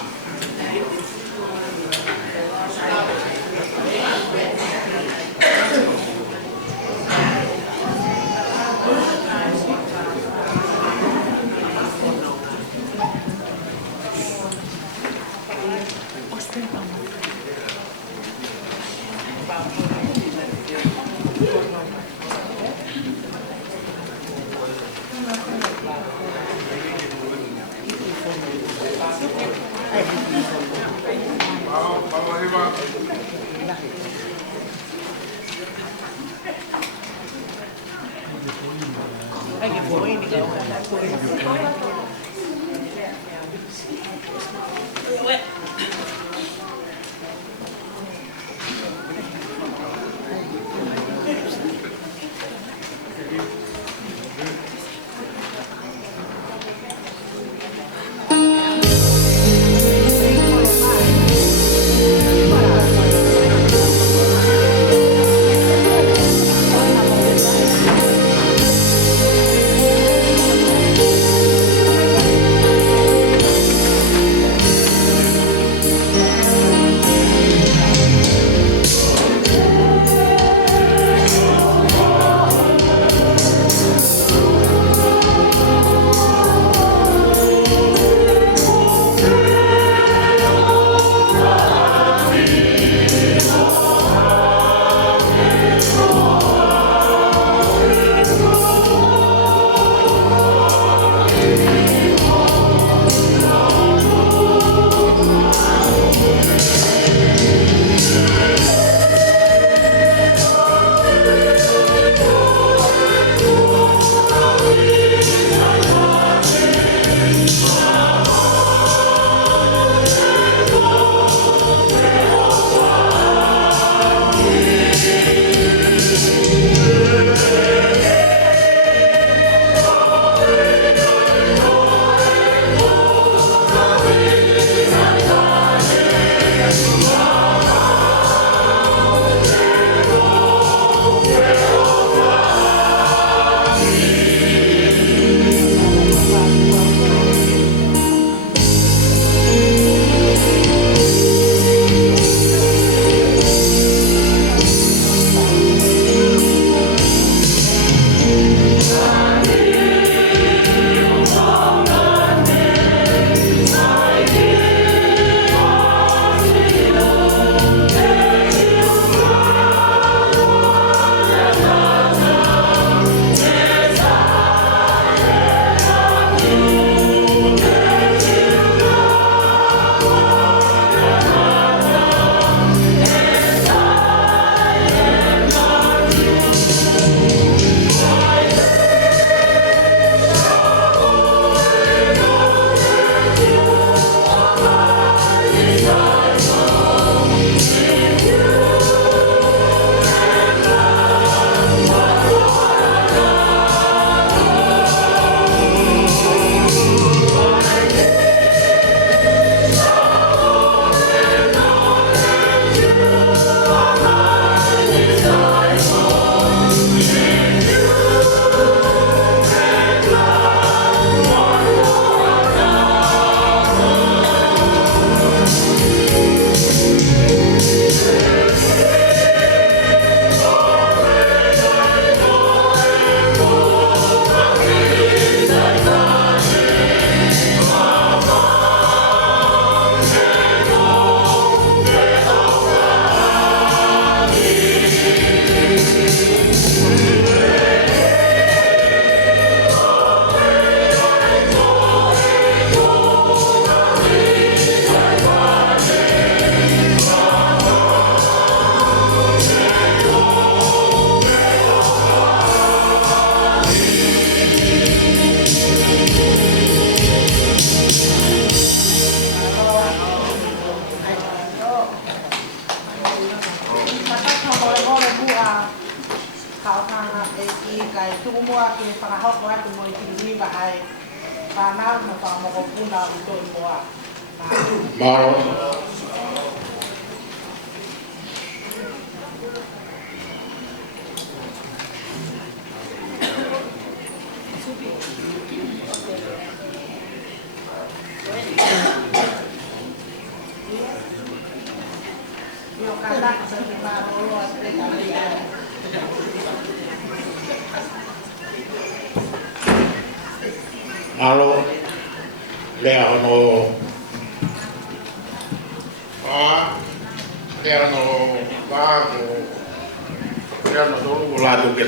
Malo lea hono lea no vago lea no dolu ladu ke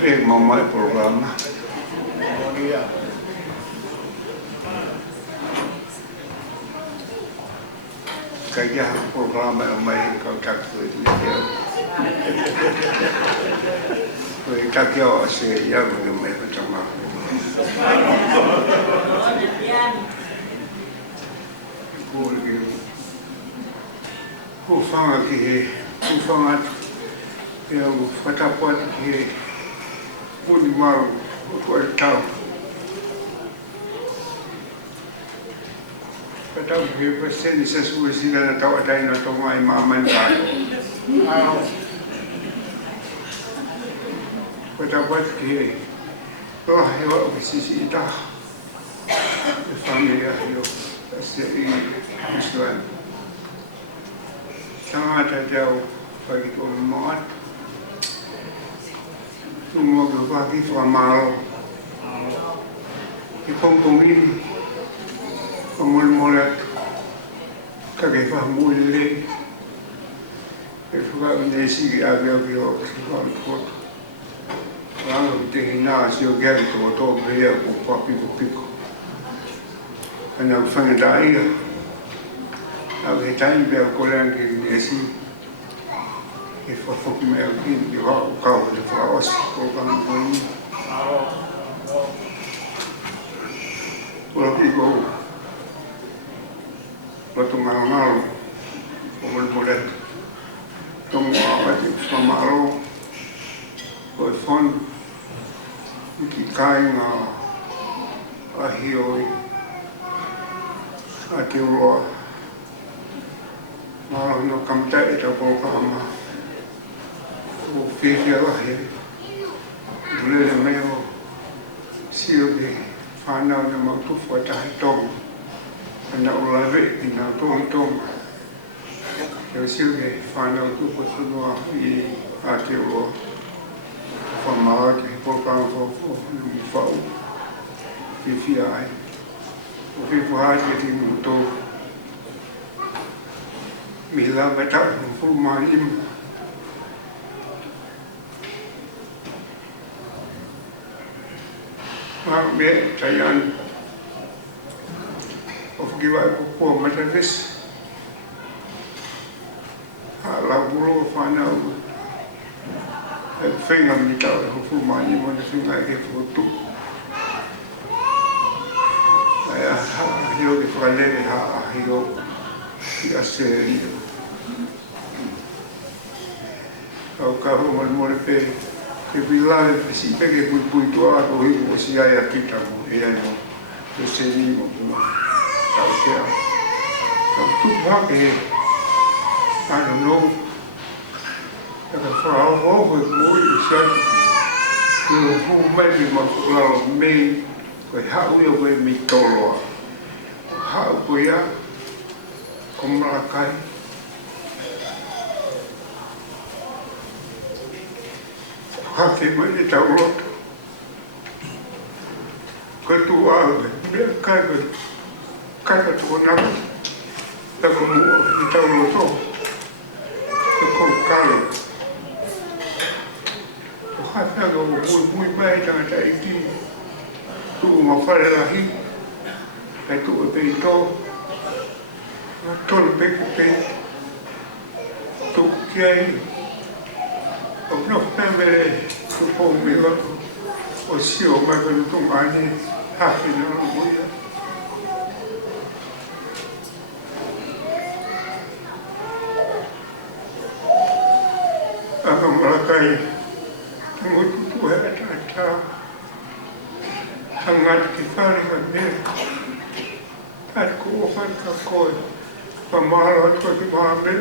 Pek mamai programa. Kaya programa mai kau tak dia. Kau tak kau asyik yang mai pertama. Ku fanga ki ku fanga yang fatapat ki pun mau ku tahu. Tahu que você nessa sua cidade tahu ada yang tahu mai maman kan. Dapat que eu preciso dar família eu sei isso é. Sangat jauh bagi umat. Semua berbagi formal. Di kampung ini mulai kagak faham mulai juga menjadi agak biok sekalipun orang tinggal sih orang tua beliau papi papiku anak faham dah agak time biar kolam kini sih ifafuk mungkin juga kau di Faros program ini kalau kita waktu malam mulai semua orang sama orang berfon ikai na ahioi atiuloa malam no kamta ita programa o fifia lahi dule meo siubi fana na mautufu atahitong anda ulave ina tong eu siubi fana utufu sunua I atiuloa famar que programa fofo no fau fifia ai o fifia que tem muito mila beta full marim me tayan of giwa ko matalis ala bulo fana fenga mita full marim mo fenga ke foto aya yo ke fale ha yo ya se au carro mal pe que vilare si pegue pui toa ko hi ko si ai akita mo e ai mo to se ni mo ko ta ke tu va que I don't know que fra o ko mo i se que fu mai mi mo ko me ko ha u yo ko mi tolo ha ko ya como la kai Hati mai taulot. Ketua biar kaya tu nak tak kamu taulot tu. Kau kali. Hati aku muy baik jangan tak ini. Tu mafal lagi. Itu beito. Tol pe. Tu kiai. No pembere tu pomelo o sio ma per tu mani hafi no buia ako malakai muito tu ta hangat ki fari ka ne at ko fan ka ko pamalo ko ki mabe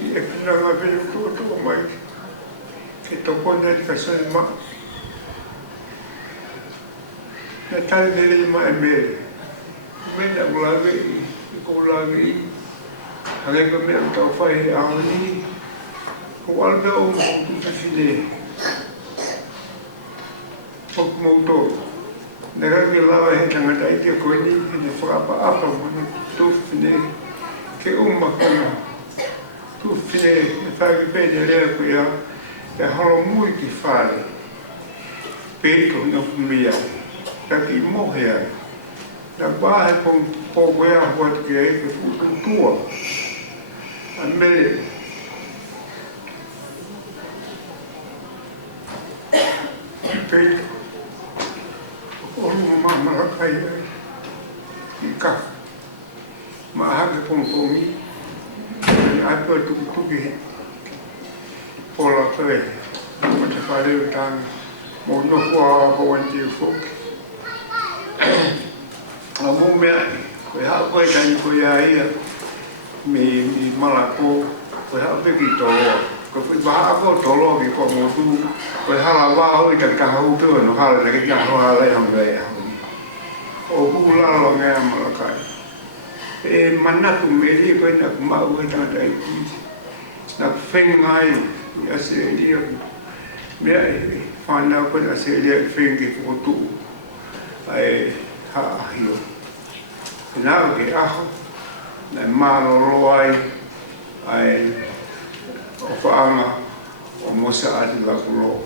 ki ekna ma be tu mai que tocou na educação de mãe. Na tarde dele de mãe mesmo. Bem da mulher e com o lago aí. Alguém que me então faz ali. O algo tudo filé. Pouco motor. Negara que lá vai reclamar daí que eu conheci que frapa apa mano tudo filé. Que uma coisa. Tudo filé. Faz que pede ele que é halo muito fale peito no mia daqui morrer da barra com fogo é a rua que é que tua a mele peito o mama kai e cá mas com fome a tu que pola foi não te falei tão một nó qua có quan chịu phúc ở bố mẹ phải học với anh với ai mi mà là cô phải học với cái tổ có phải bá có tổ lo cái con một tu phải học là bá hơi chẳng cả hậu thừa nó học là cái nhà hoa lại học về ô bố la lo nghe mà là cái em mình nó cũng mấy đi cái nó mau cái thằng đấy nó phênh ngay nó sẽ đi mẹ phản nào cũng sẽ đi phênh cái photo ai ha hiểu nào cái áo này mà nó lôi ai ofanga o mosa ati la kulo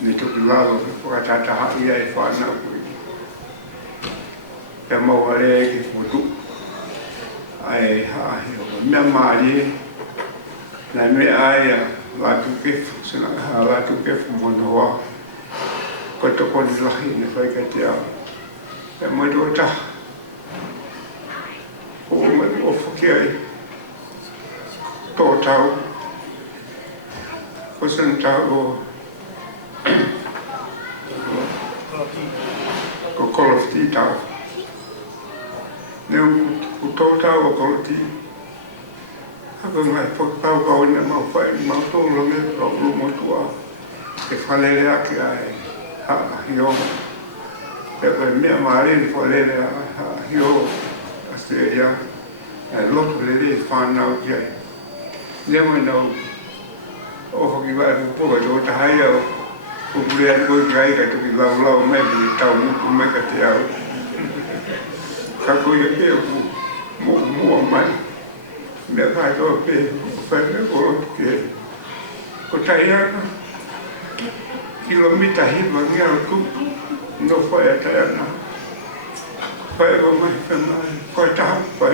ni to kilalo ko tata ha ia e fana ko e mo wale ki fotu ai ha hiểu me mari na me ai la tu ke suna ha la tu ke mo no ko to ko ni la ni fa ka tia e mo do ta o mo o fokiai to tau ko san tau ko kolofti tau ne ku to tau ko kolofti apa mai po tau ko ne ma fa ma to lo me lo mo tua ke fale le ki ai ha yo e ko me ma le fale le ha yo aseria e lo le fa na o je ne mo no o ho ki va ko ko to ta ya ko le ko gai ka to ki la la me bi ta mu me ka te au ka ko ye ke mo mai me vai to pe fa ne ko ke ko ta ya kilomita hi ma ngia ku no fa ya ta ya na fa ko mai fa na ko ta fa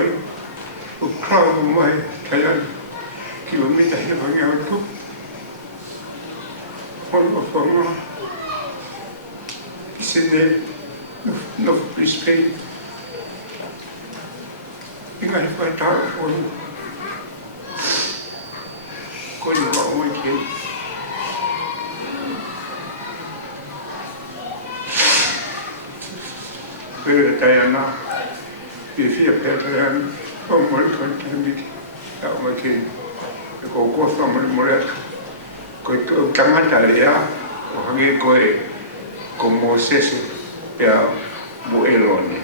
ko kra ko mai ta ya kilomita hi ma ngia ku quando forma que se dê no respeito e vai estar quando vai muito pero Diana e fia Petra como muito também é uma que eu gosto muito moleque ko tanga talia o hangi ko ko Moses ya bu elone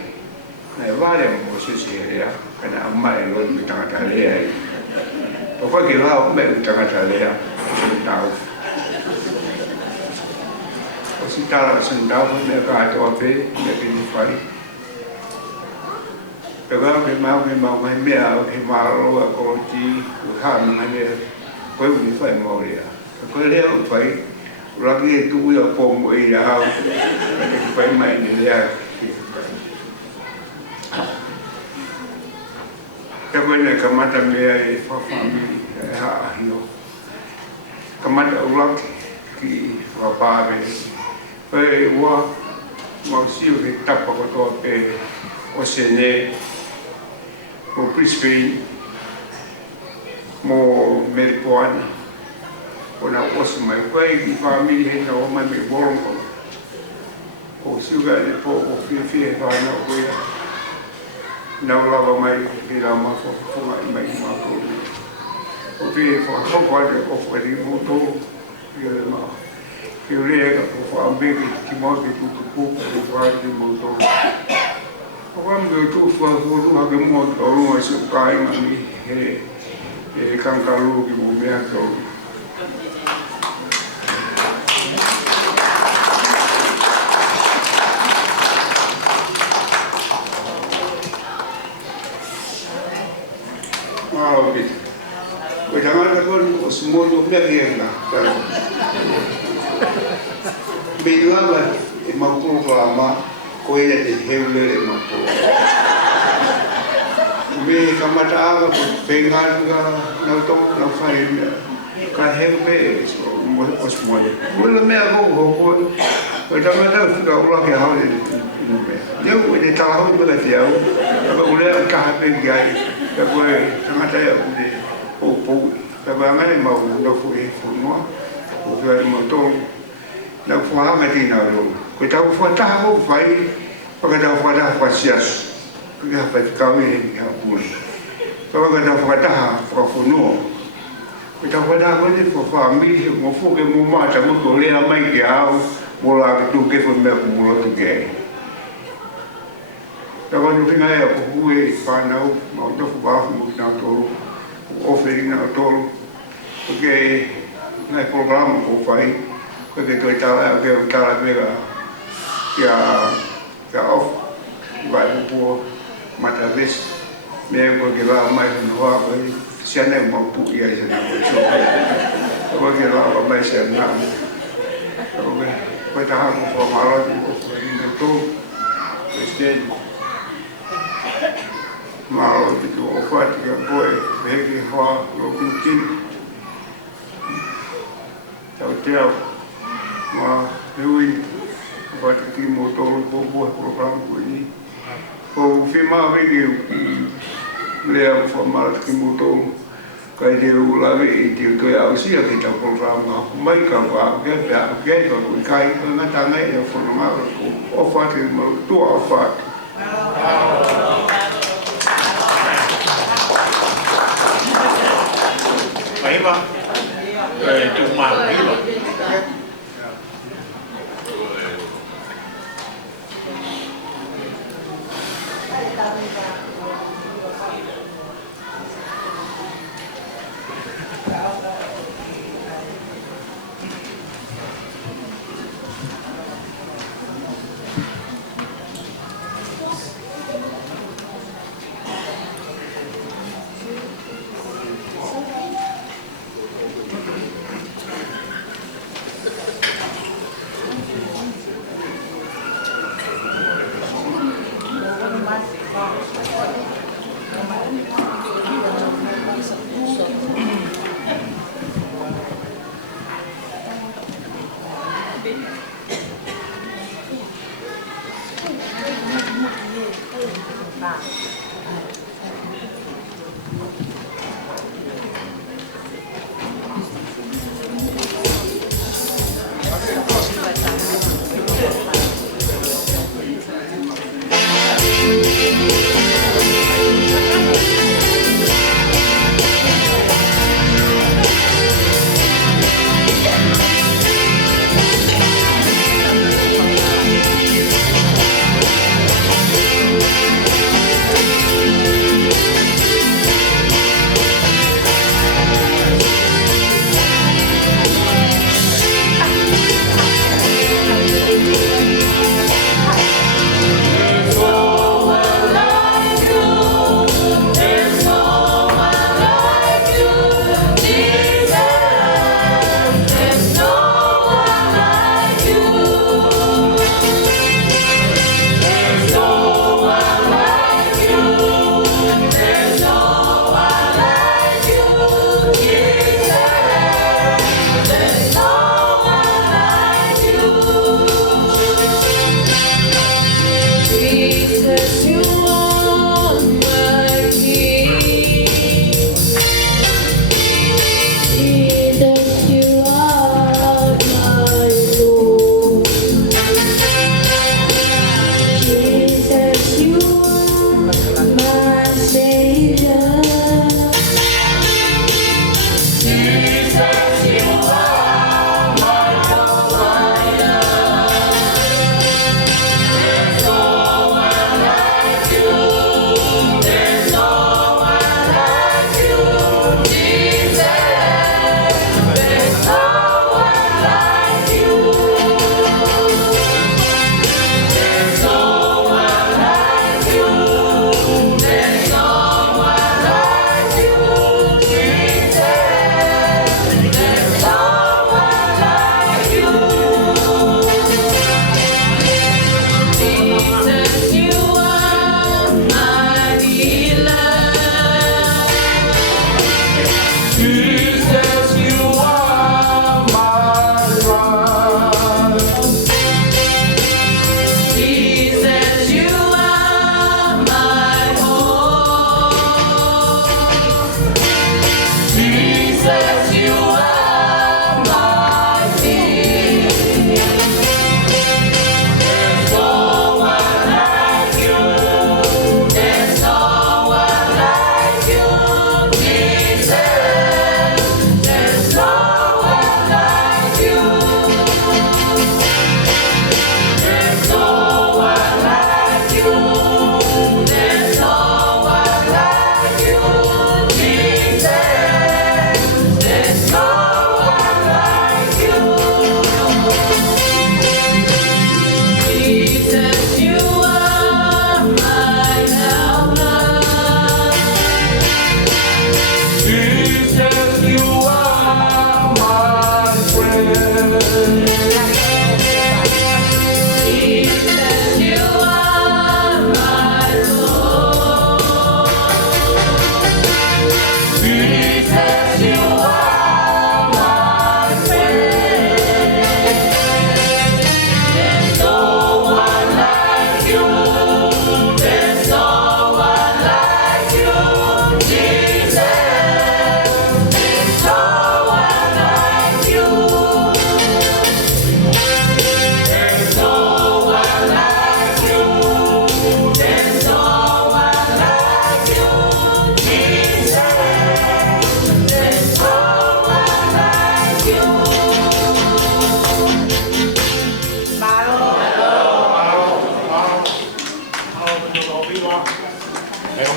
na vale Moses ya kana amma elone tanga talia o fa ke la me tanga talia tau o si tala sendau me ka to pe me ke ni fai pero que mau me ke malo ko ti ha na ne ko ni fai moria ko leo fai lagi tu ya pom ai ra fai mai ni ya ka bene kamata me ai fa fami ha yo kamata ulak ki wa pa me e wa ma si o que tapa ko to pe o sene o príncipe mo merpoani ona osu mai kai ki family he no mai me bolong ko suga le po o fi fa na ko ya na lava mai ki la ma fo mai ma ko o fi fo ko ko de o fo ri mo to yo le ma ki le ka fo ambe ki mo ki tu ko ko fa ki mo to o am de tu fo ha ke mo to mo se kai ma ni he kan ka lu ki mo me to jangan kon semua tu dia kena. Bila mau lama ko ia te heule mau me kamata aga ko penga na to na fai ka heule so mo osmole wala me ago ko ko tamata ka ula ke hawe eu de trabalho me la fiau ka ula ka pe gai ka ko tamata ya o ka ba ngale mau no fui no o ga mo to na fuha matina lo ko ta fu ta ho fai pa ka ta fu ta fa sias ka fa ka mi ha pu pa ka ta fu ta fa fu no ko ta fu ta ko ni fu fa mi mo fu ke mo ma ta mo ko le mai ke au mo la tu ke fu me mo lo tu ke ta ko ni pinga ya ko e fa na mo to fu ba mo na to offering na to porque na programa ko fai porque tu estaba que mega que off vai por mata vez me porque lá mais no vai se não mau pu ia se não porque lá vai se não porque foi tá com formado no to este malo que o fato que foi que ho lo pintin tau ma lui vai que motor o programa com ele o filma vídeo le formato que motor cái điều là vì điều tôi ở xí là cái trong program học mấy cả vào cái rồi cái nó ta ngay là phần mà offer thì mà tua offer Vậy mà chúng mà biết rồi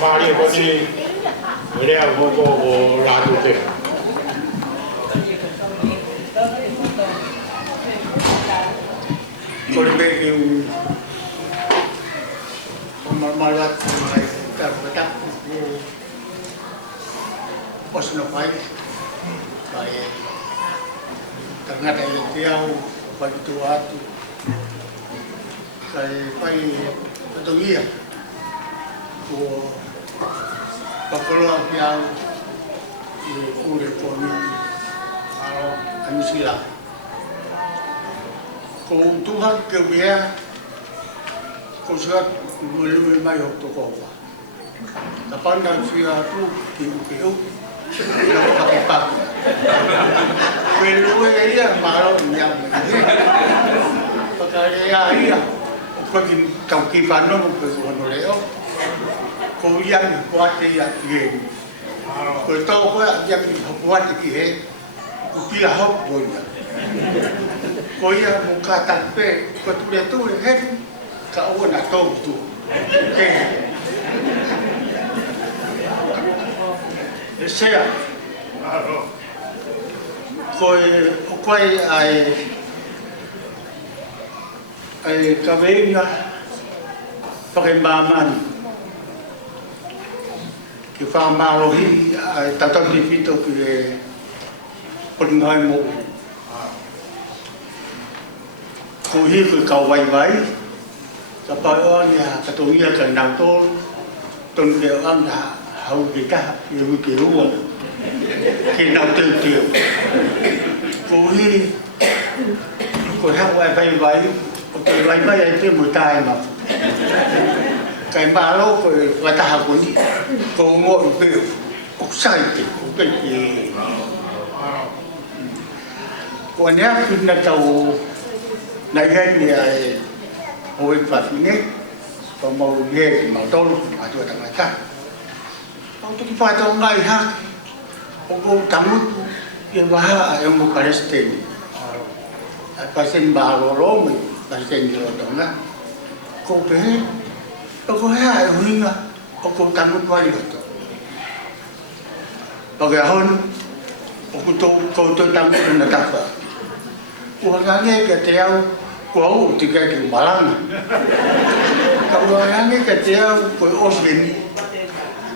Mari ko ni Rea ko lado ke. Korbe yung pamamalat ng mga tarbatak ng Osnopay kaya ternyata yung tiyaw pagtuwato kaya pa'y patuloy ko pagkuluang tiyaw ulit po nito ano sila kung Tuhan kebiaya kung siya melalui mayo to ko pa kapag siya tu kiu nakapag melalui iya maro niya pagkaya iya pag tawkipan no pag leo kung yan buat iya yen kung tao ko yan buat iya kung pila hop boy Koya muka tanpe ketulia tu hen kau nak tahu tu. Okey. Saya koi ai kawenya pakai baman kita marohi ai tatap di situ ke penghai mo kuhi ke kau wai sampai orang ya ketuanya kendang tol ton ke orang dah hau kita yang kiruan kendang tiu kuhi kuhi hau wai itu mutai mà cái ba lô của người ta học cũng cầu ngội biểu cũng sai thì cũng cái gì còn nhé khi là tàu này hết thì hồi Phật nhất còn màu nghề màu tô mà tôi thằng này khác ông tôi phải cho ngay ha ông cô tắm yên hóa ông một Palestine pasien baru Rome pasien di London cô bé cô hai huynh cô tắm qua đi được bagaimana cô tôi tắm cái này tak apa orangnya kecil kau tiga kembalan kalau orangnya kecil kau osbin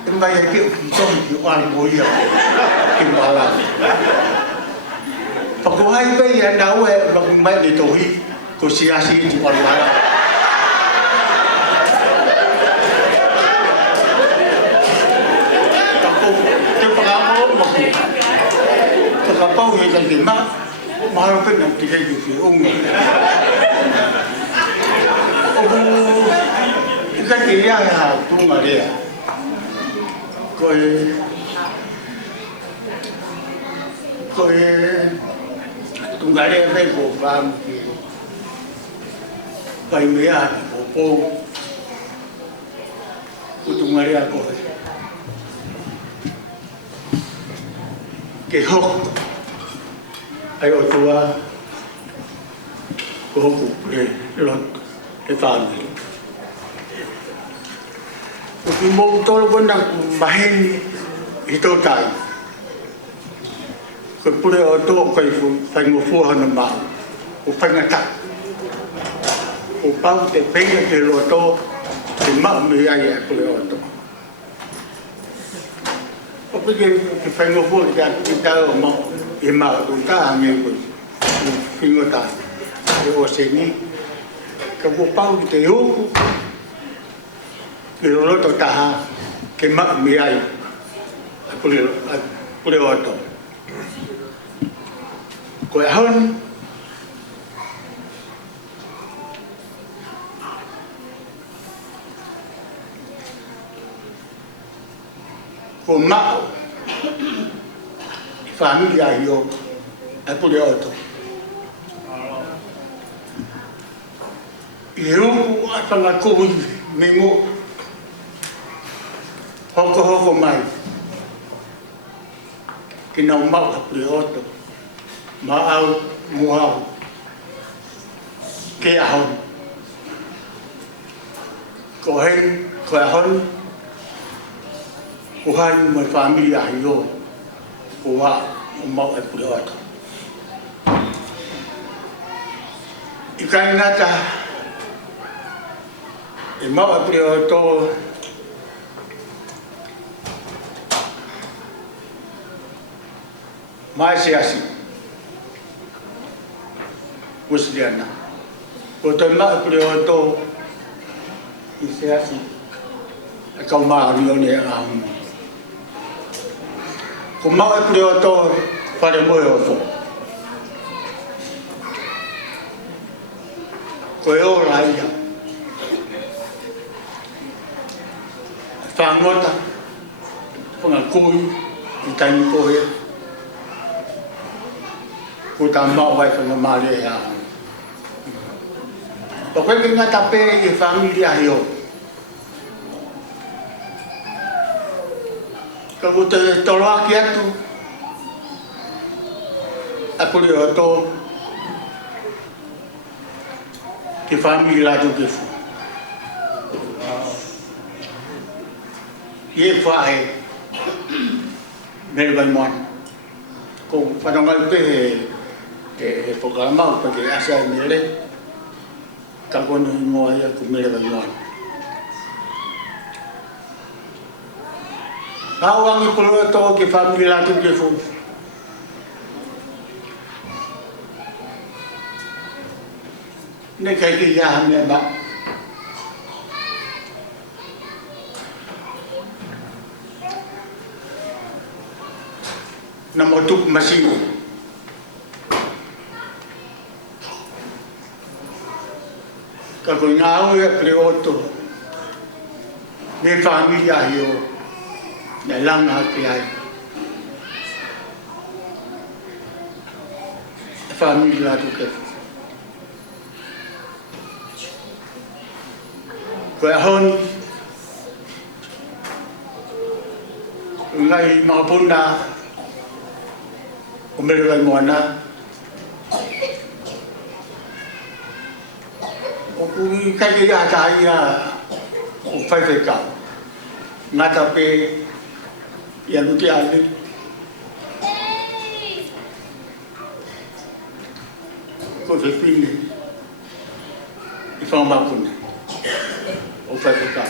kembali ke kita di orang boya kembalan pegawai bayar dawe bagaimana ditohi kau siasi di orang barat aku terpengaruh mahu terkapau yang lima malu kan nanti dia jadi ungu. Oh, kita dia ya tu dia. Koi tunggal dia ni program ki. Pai mea popo. Tunggal dia koi. Kehok. Ayo tua koku lot efami uki motor gondang bahen ito tai ko pure auto ko fu fango fu hana ma o fangata o pau te penga ke loto te ma me ai pure auto o pige ke fango fu ya kita mo ima kita hanya pingota o seni ke pau kita yo ke lo to ta ke mak mi ai pule auto ko hơn ko mak familia yo pule auto yo apa ngaku memo hoko mai kinau mau pule auto mau muau ke ahon ko hen hai mo family a yo o wa o mau e pure ata I kai ngata e mau e pure ata mai se asi Usliana o te mau e pure ata I se asi e kau maa rione e ahu ko mau e pure ata whare moe o fo ko e ora ia whangota whanga kui I taini koe ko ta mau vai whanga maare e ahu o koe ki ngata pe I familia hio ka ko te tolo aki atu a puri o to ki familia tu ke fu ye fae mel vai mon ko whanonga pe e programa o pe asa mele ka kono I moa ia ko mele vai mon Awang ipuluh to ke family latu ke fu. Ne kai ki ya me ba. Na motuk masih. Kalau ngau ya prioto. Ne family ahio. Na lang hati ai family la tu ke ko hon ngai mapunda umere vai moana o ku kai ya tai ya o fai ka ngata pe yang itu ada kau terpilih di form apapun ofisika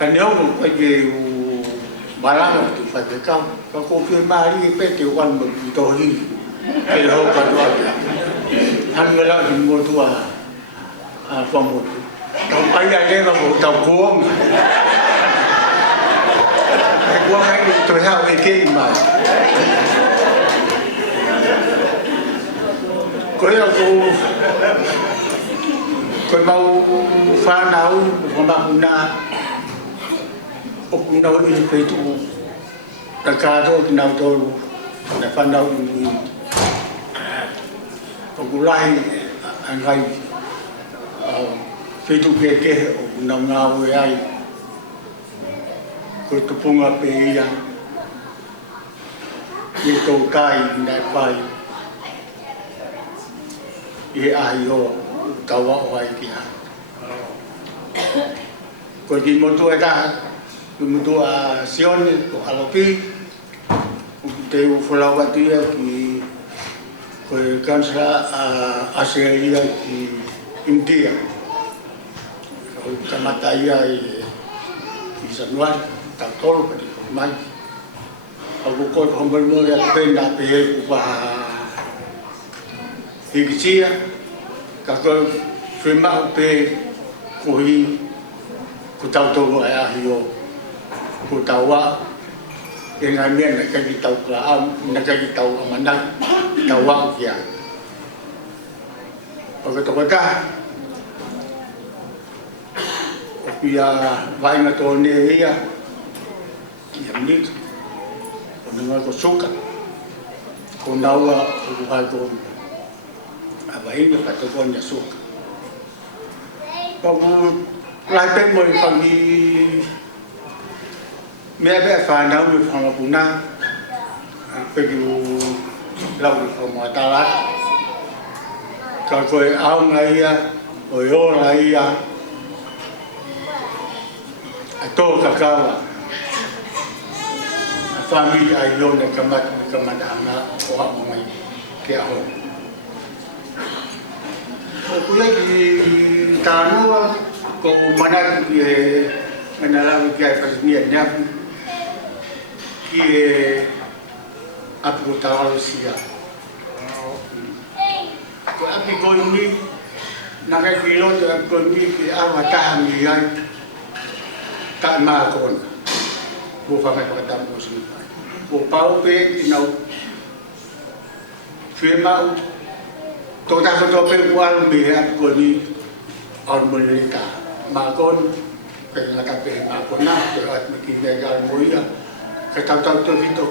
kalau pergi barang itu ofisika kau firmari peti orang berdohi kalau kau ada hanyalah di motua form tàu bay ra đây là một tàu cuông cuông anh tuổi hao về kia mà có là cô mau pha nào còn bằng na cũng đâu đi phải tu tất cả thôi nào thôi để pha nào cũng lại anh hay Fai tu ke o na ngau e ai ko tupunga pe ia I tō kai nai pai I ai o tawa o ai ki ha ko ki motu e ka ki motu a sione ko alopi te u fulawa tia ki ko kansa a Australia ki India kamataya I Januari tak tol pati mai aku ko hombal mo ya penda pe pa higisia ka ko firma pe ko hi ku tau to ya hio ku tawa dengan mien ka ki tau ka na ka ki tau amanda tawa ya Pag ito ka Pia vai na tone ia Yamnik Nunga ko suka Ko nawa Ubuhay ko Abahin na katakon niya suka Pag Lahat mo yung pag Mebe whanau yung pangapuna Pag yung Lau yung mga talat Kakoy aw nga iya O yo nga iya Ato kakawa. Family ay yon na kamadama o ako may kaya ako. Kuya di tano ko manag manalawi kaya pasniya niya ki aku tahu siya. Ko api ko ini nakakilo ko ini ki awatahan niya tak makon. Bukan kata muslim. Bupau pe inau firma toda foto pe bual biar koni on melita makon pengata pe makon na berat bikin legal mulia kata tahu tu itu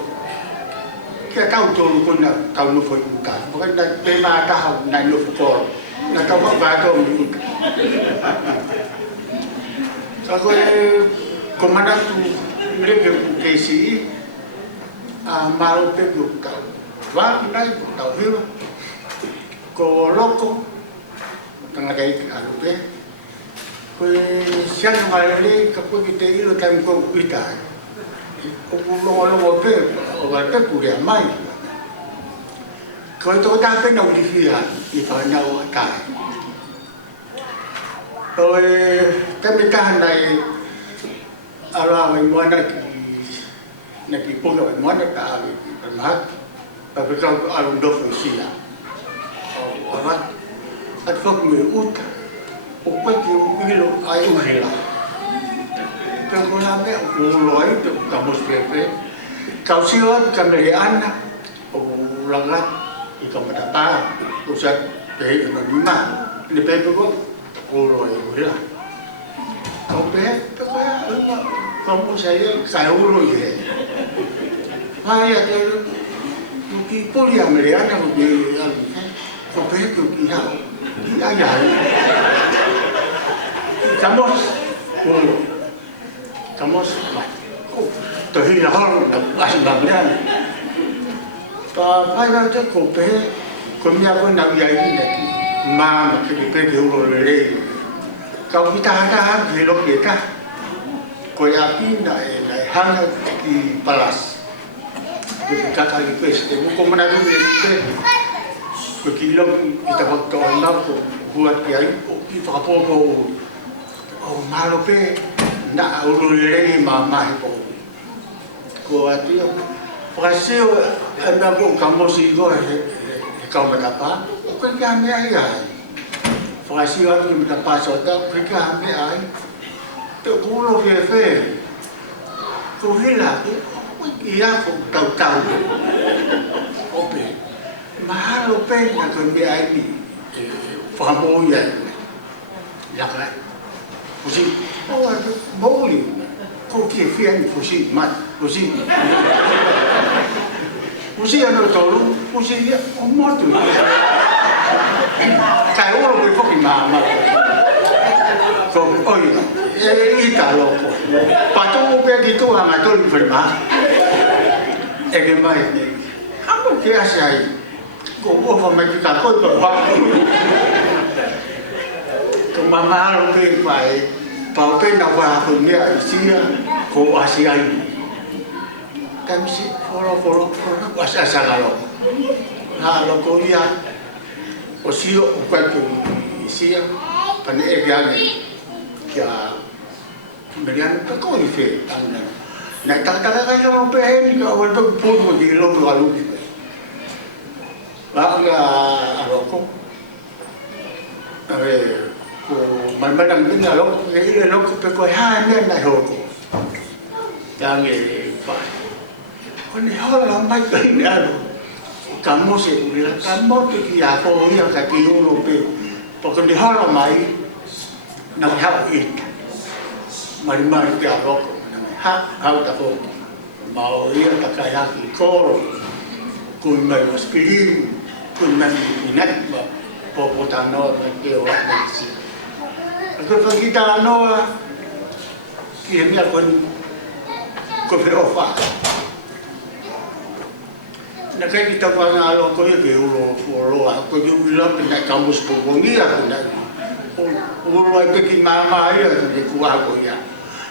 kita tahu tu kuna tahu nu foi bukan bukan dah pe mata na nu for na tahu apa tu aku komandan tu mereka KCI malu pe bukan wah nai tahu hiu ko loko tengah day alu pe ko siang malali kapo kita ilo time ko ita ko lo pe o ga pe ku ya mai ko to ta pe no di fia i fa na o ta oi kami tahan dai ala mai mana ki po ga mana ta ali permat tapi kalau alu do fusia orang at fog me ut o pati o hilo ai o hila pero con la me o loi to kamos pepe kausiwa kamerian o langa i kamatapa usat pe no lima ni pepe ko o loi o hila o pe to ka como saya loi he vaya que ki polia americana o que Kopi itu iya, iya. Kamu terhilang asal bagian. Pada tu kopi, kami aku nak jadi ni, mam kita dulu lele. Kau kita ada hidup kita, kau api naik hang di palas. Kita kali pes, kau mana tu lele. Kekilong kita waktu nak buat kiai, kita apa oh malu pe nak urus lagi mama itu. Kau hati pasal anda pun kamu sih kau berapa? Kau kami ayah. Pasal aku minta pasal tak kami ayah. Tu kulo kefe. Kau hilang, iya kau tahu. Oke. Mahal pe na kami ay ni famo yan lakay pusi oh bowling ko kifian pusi mat pusi ano tolu pusi ya moto kaya ulo ko fokin mama ko oy italo ko pato pe dito ang atol firma mai apa kaya siya Kau famai kita kau berbuat. Kemana lu pergi? Bau pe nak buat punya isia, kau asian. Kami si follow asal kalau. Kalau kau lihat, osio bukan tu isia, panik yang ya, merian tu kau ife. Nak tak kaya orang pehen kau tu pun di luar lalu. Baka ako ko malmadang din alok ko pe ko hanen na ho ko tangi pa ko ni hola mai kai na kamu se ula kamu tu ki ako ya ka ki ulo pe ko ni hola mai na ha it malmar ki alok ha ta ko mau ia ta kaya ki ko kun mai spirin kun man inat ba popotano ke wa nasi ako kita no kami akon ko perofa nakikita ko nga alo ko yung ulo ako yung lang na kamus po ngia ko na ulo ay peki mama ya hindi kuha ko ya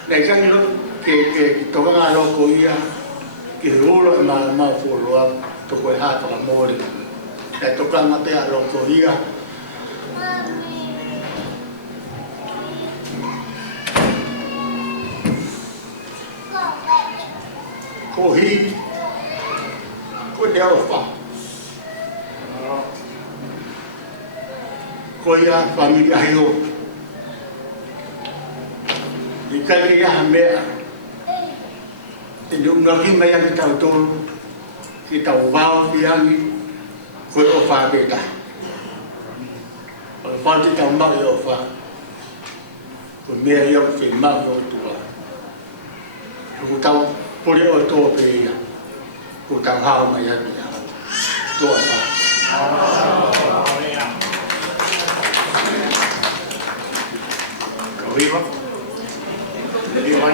Nei sangi lo ke toka ngā loko ia ki hula ma furua to koe hata ka mori. Nei toka ngā pea loko ia. Ko hi, ko te awa wha. Ko ia whamiri ahi o. I kai ia ha mea. Te nunga mai aki tau tolu, ki tau wao ki angi, koe o wha beta. O whanti tau mau i o wha. Ko mea iau whi mau i o tua. Ko tau pore o toa pe ia. Ko tau hao mai aki ia. Toa wha. Viva. Viva.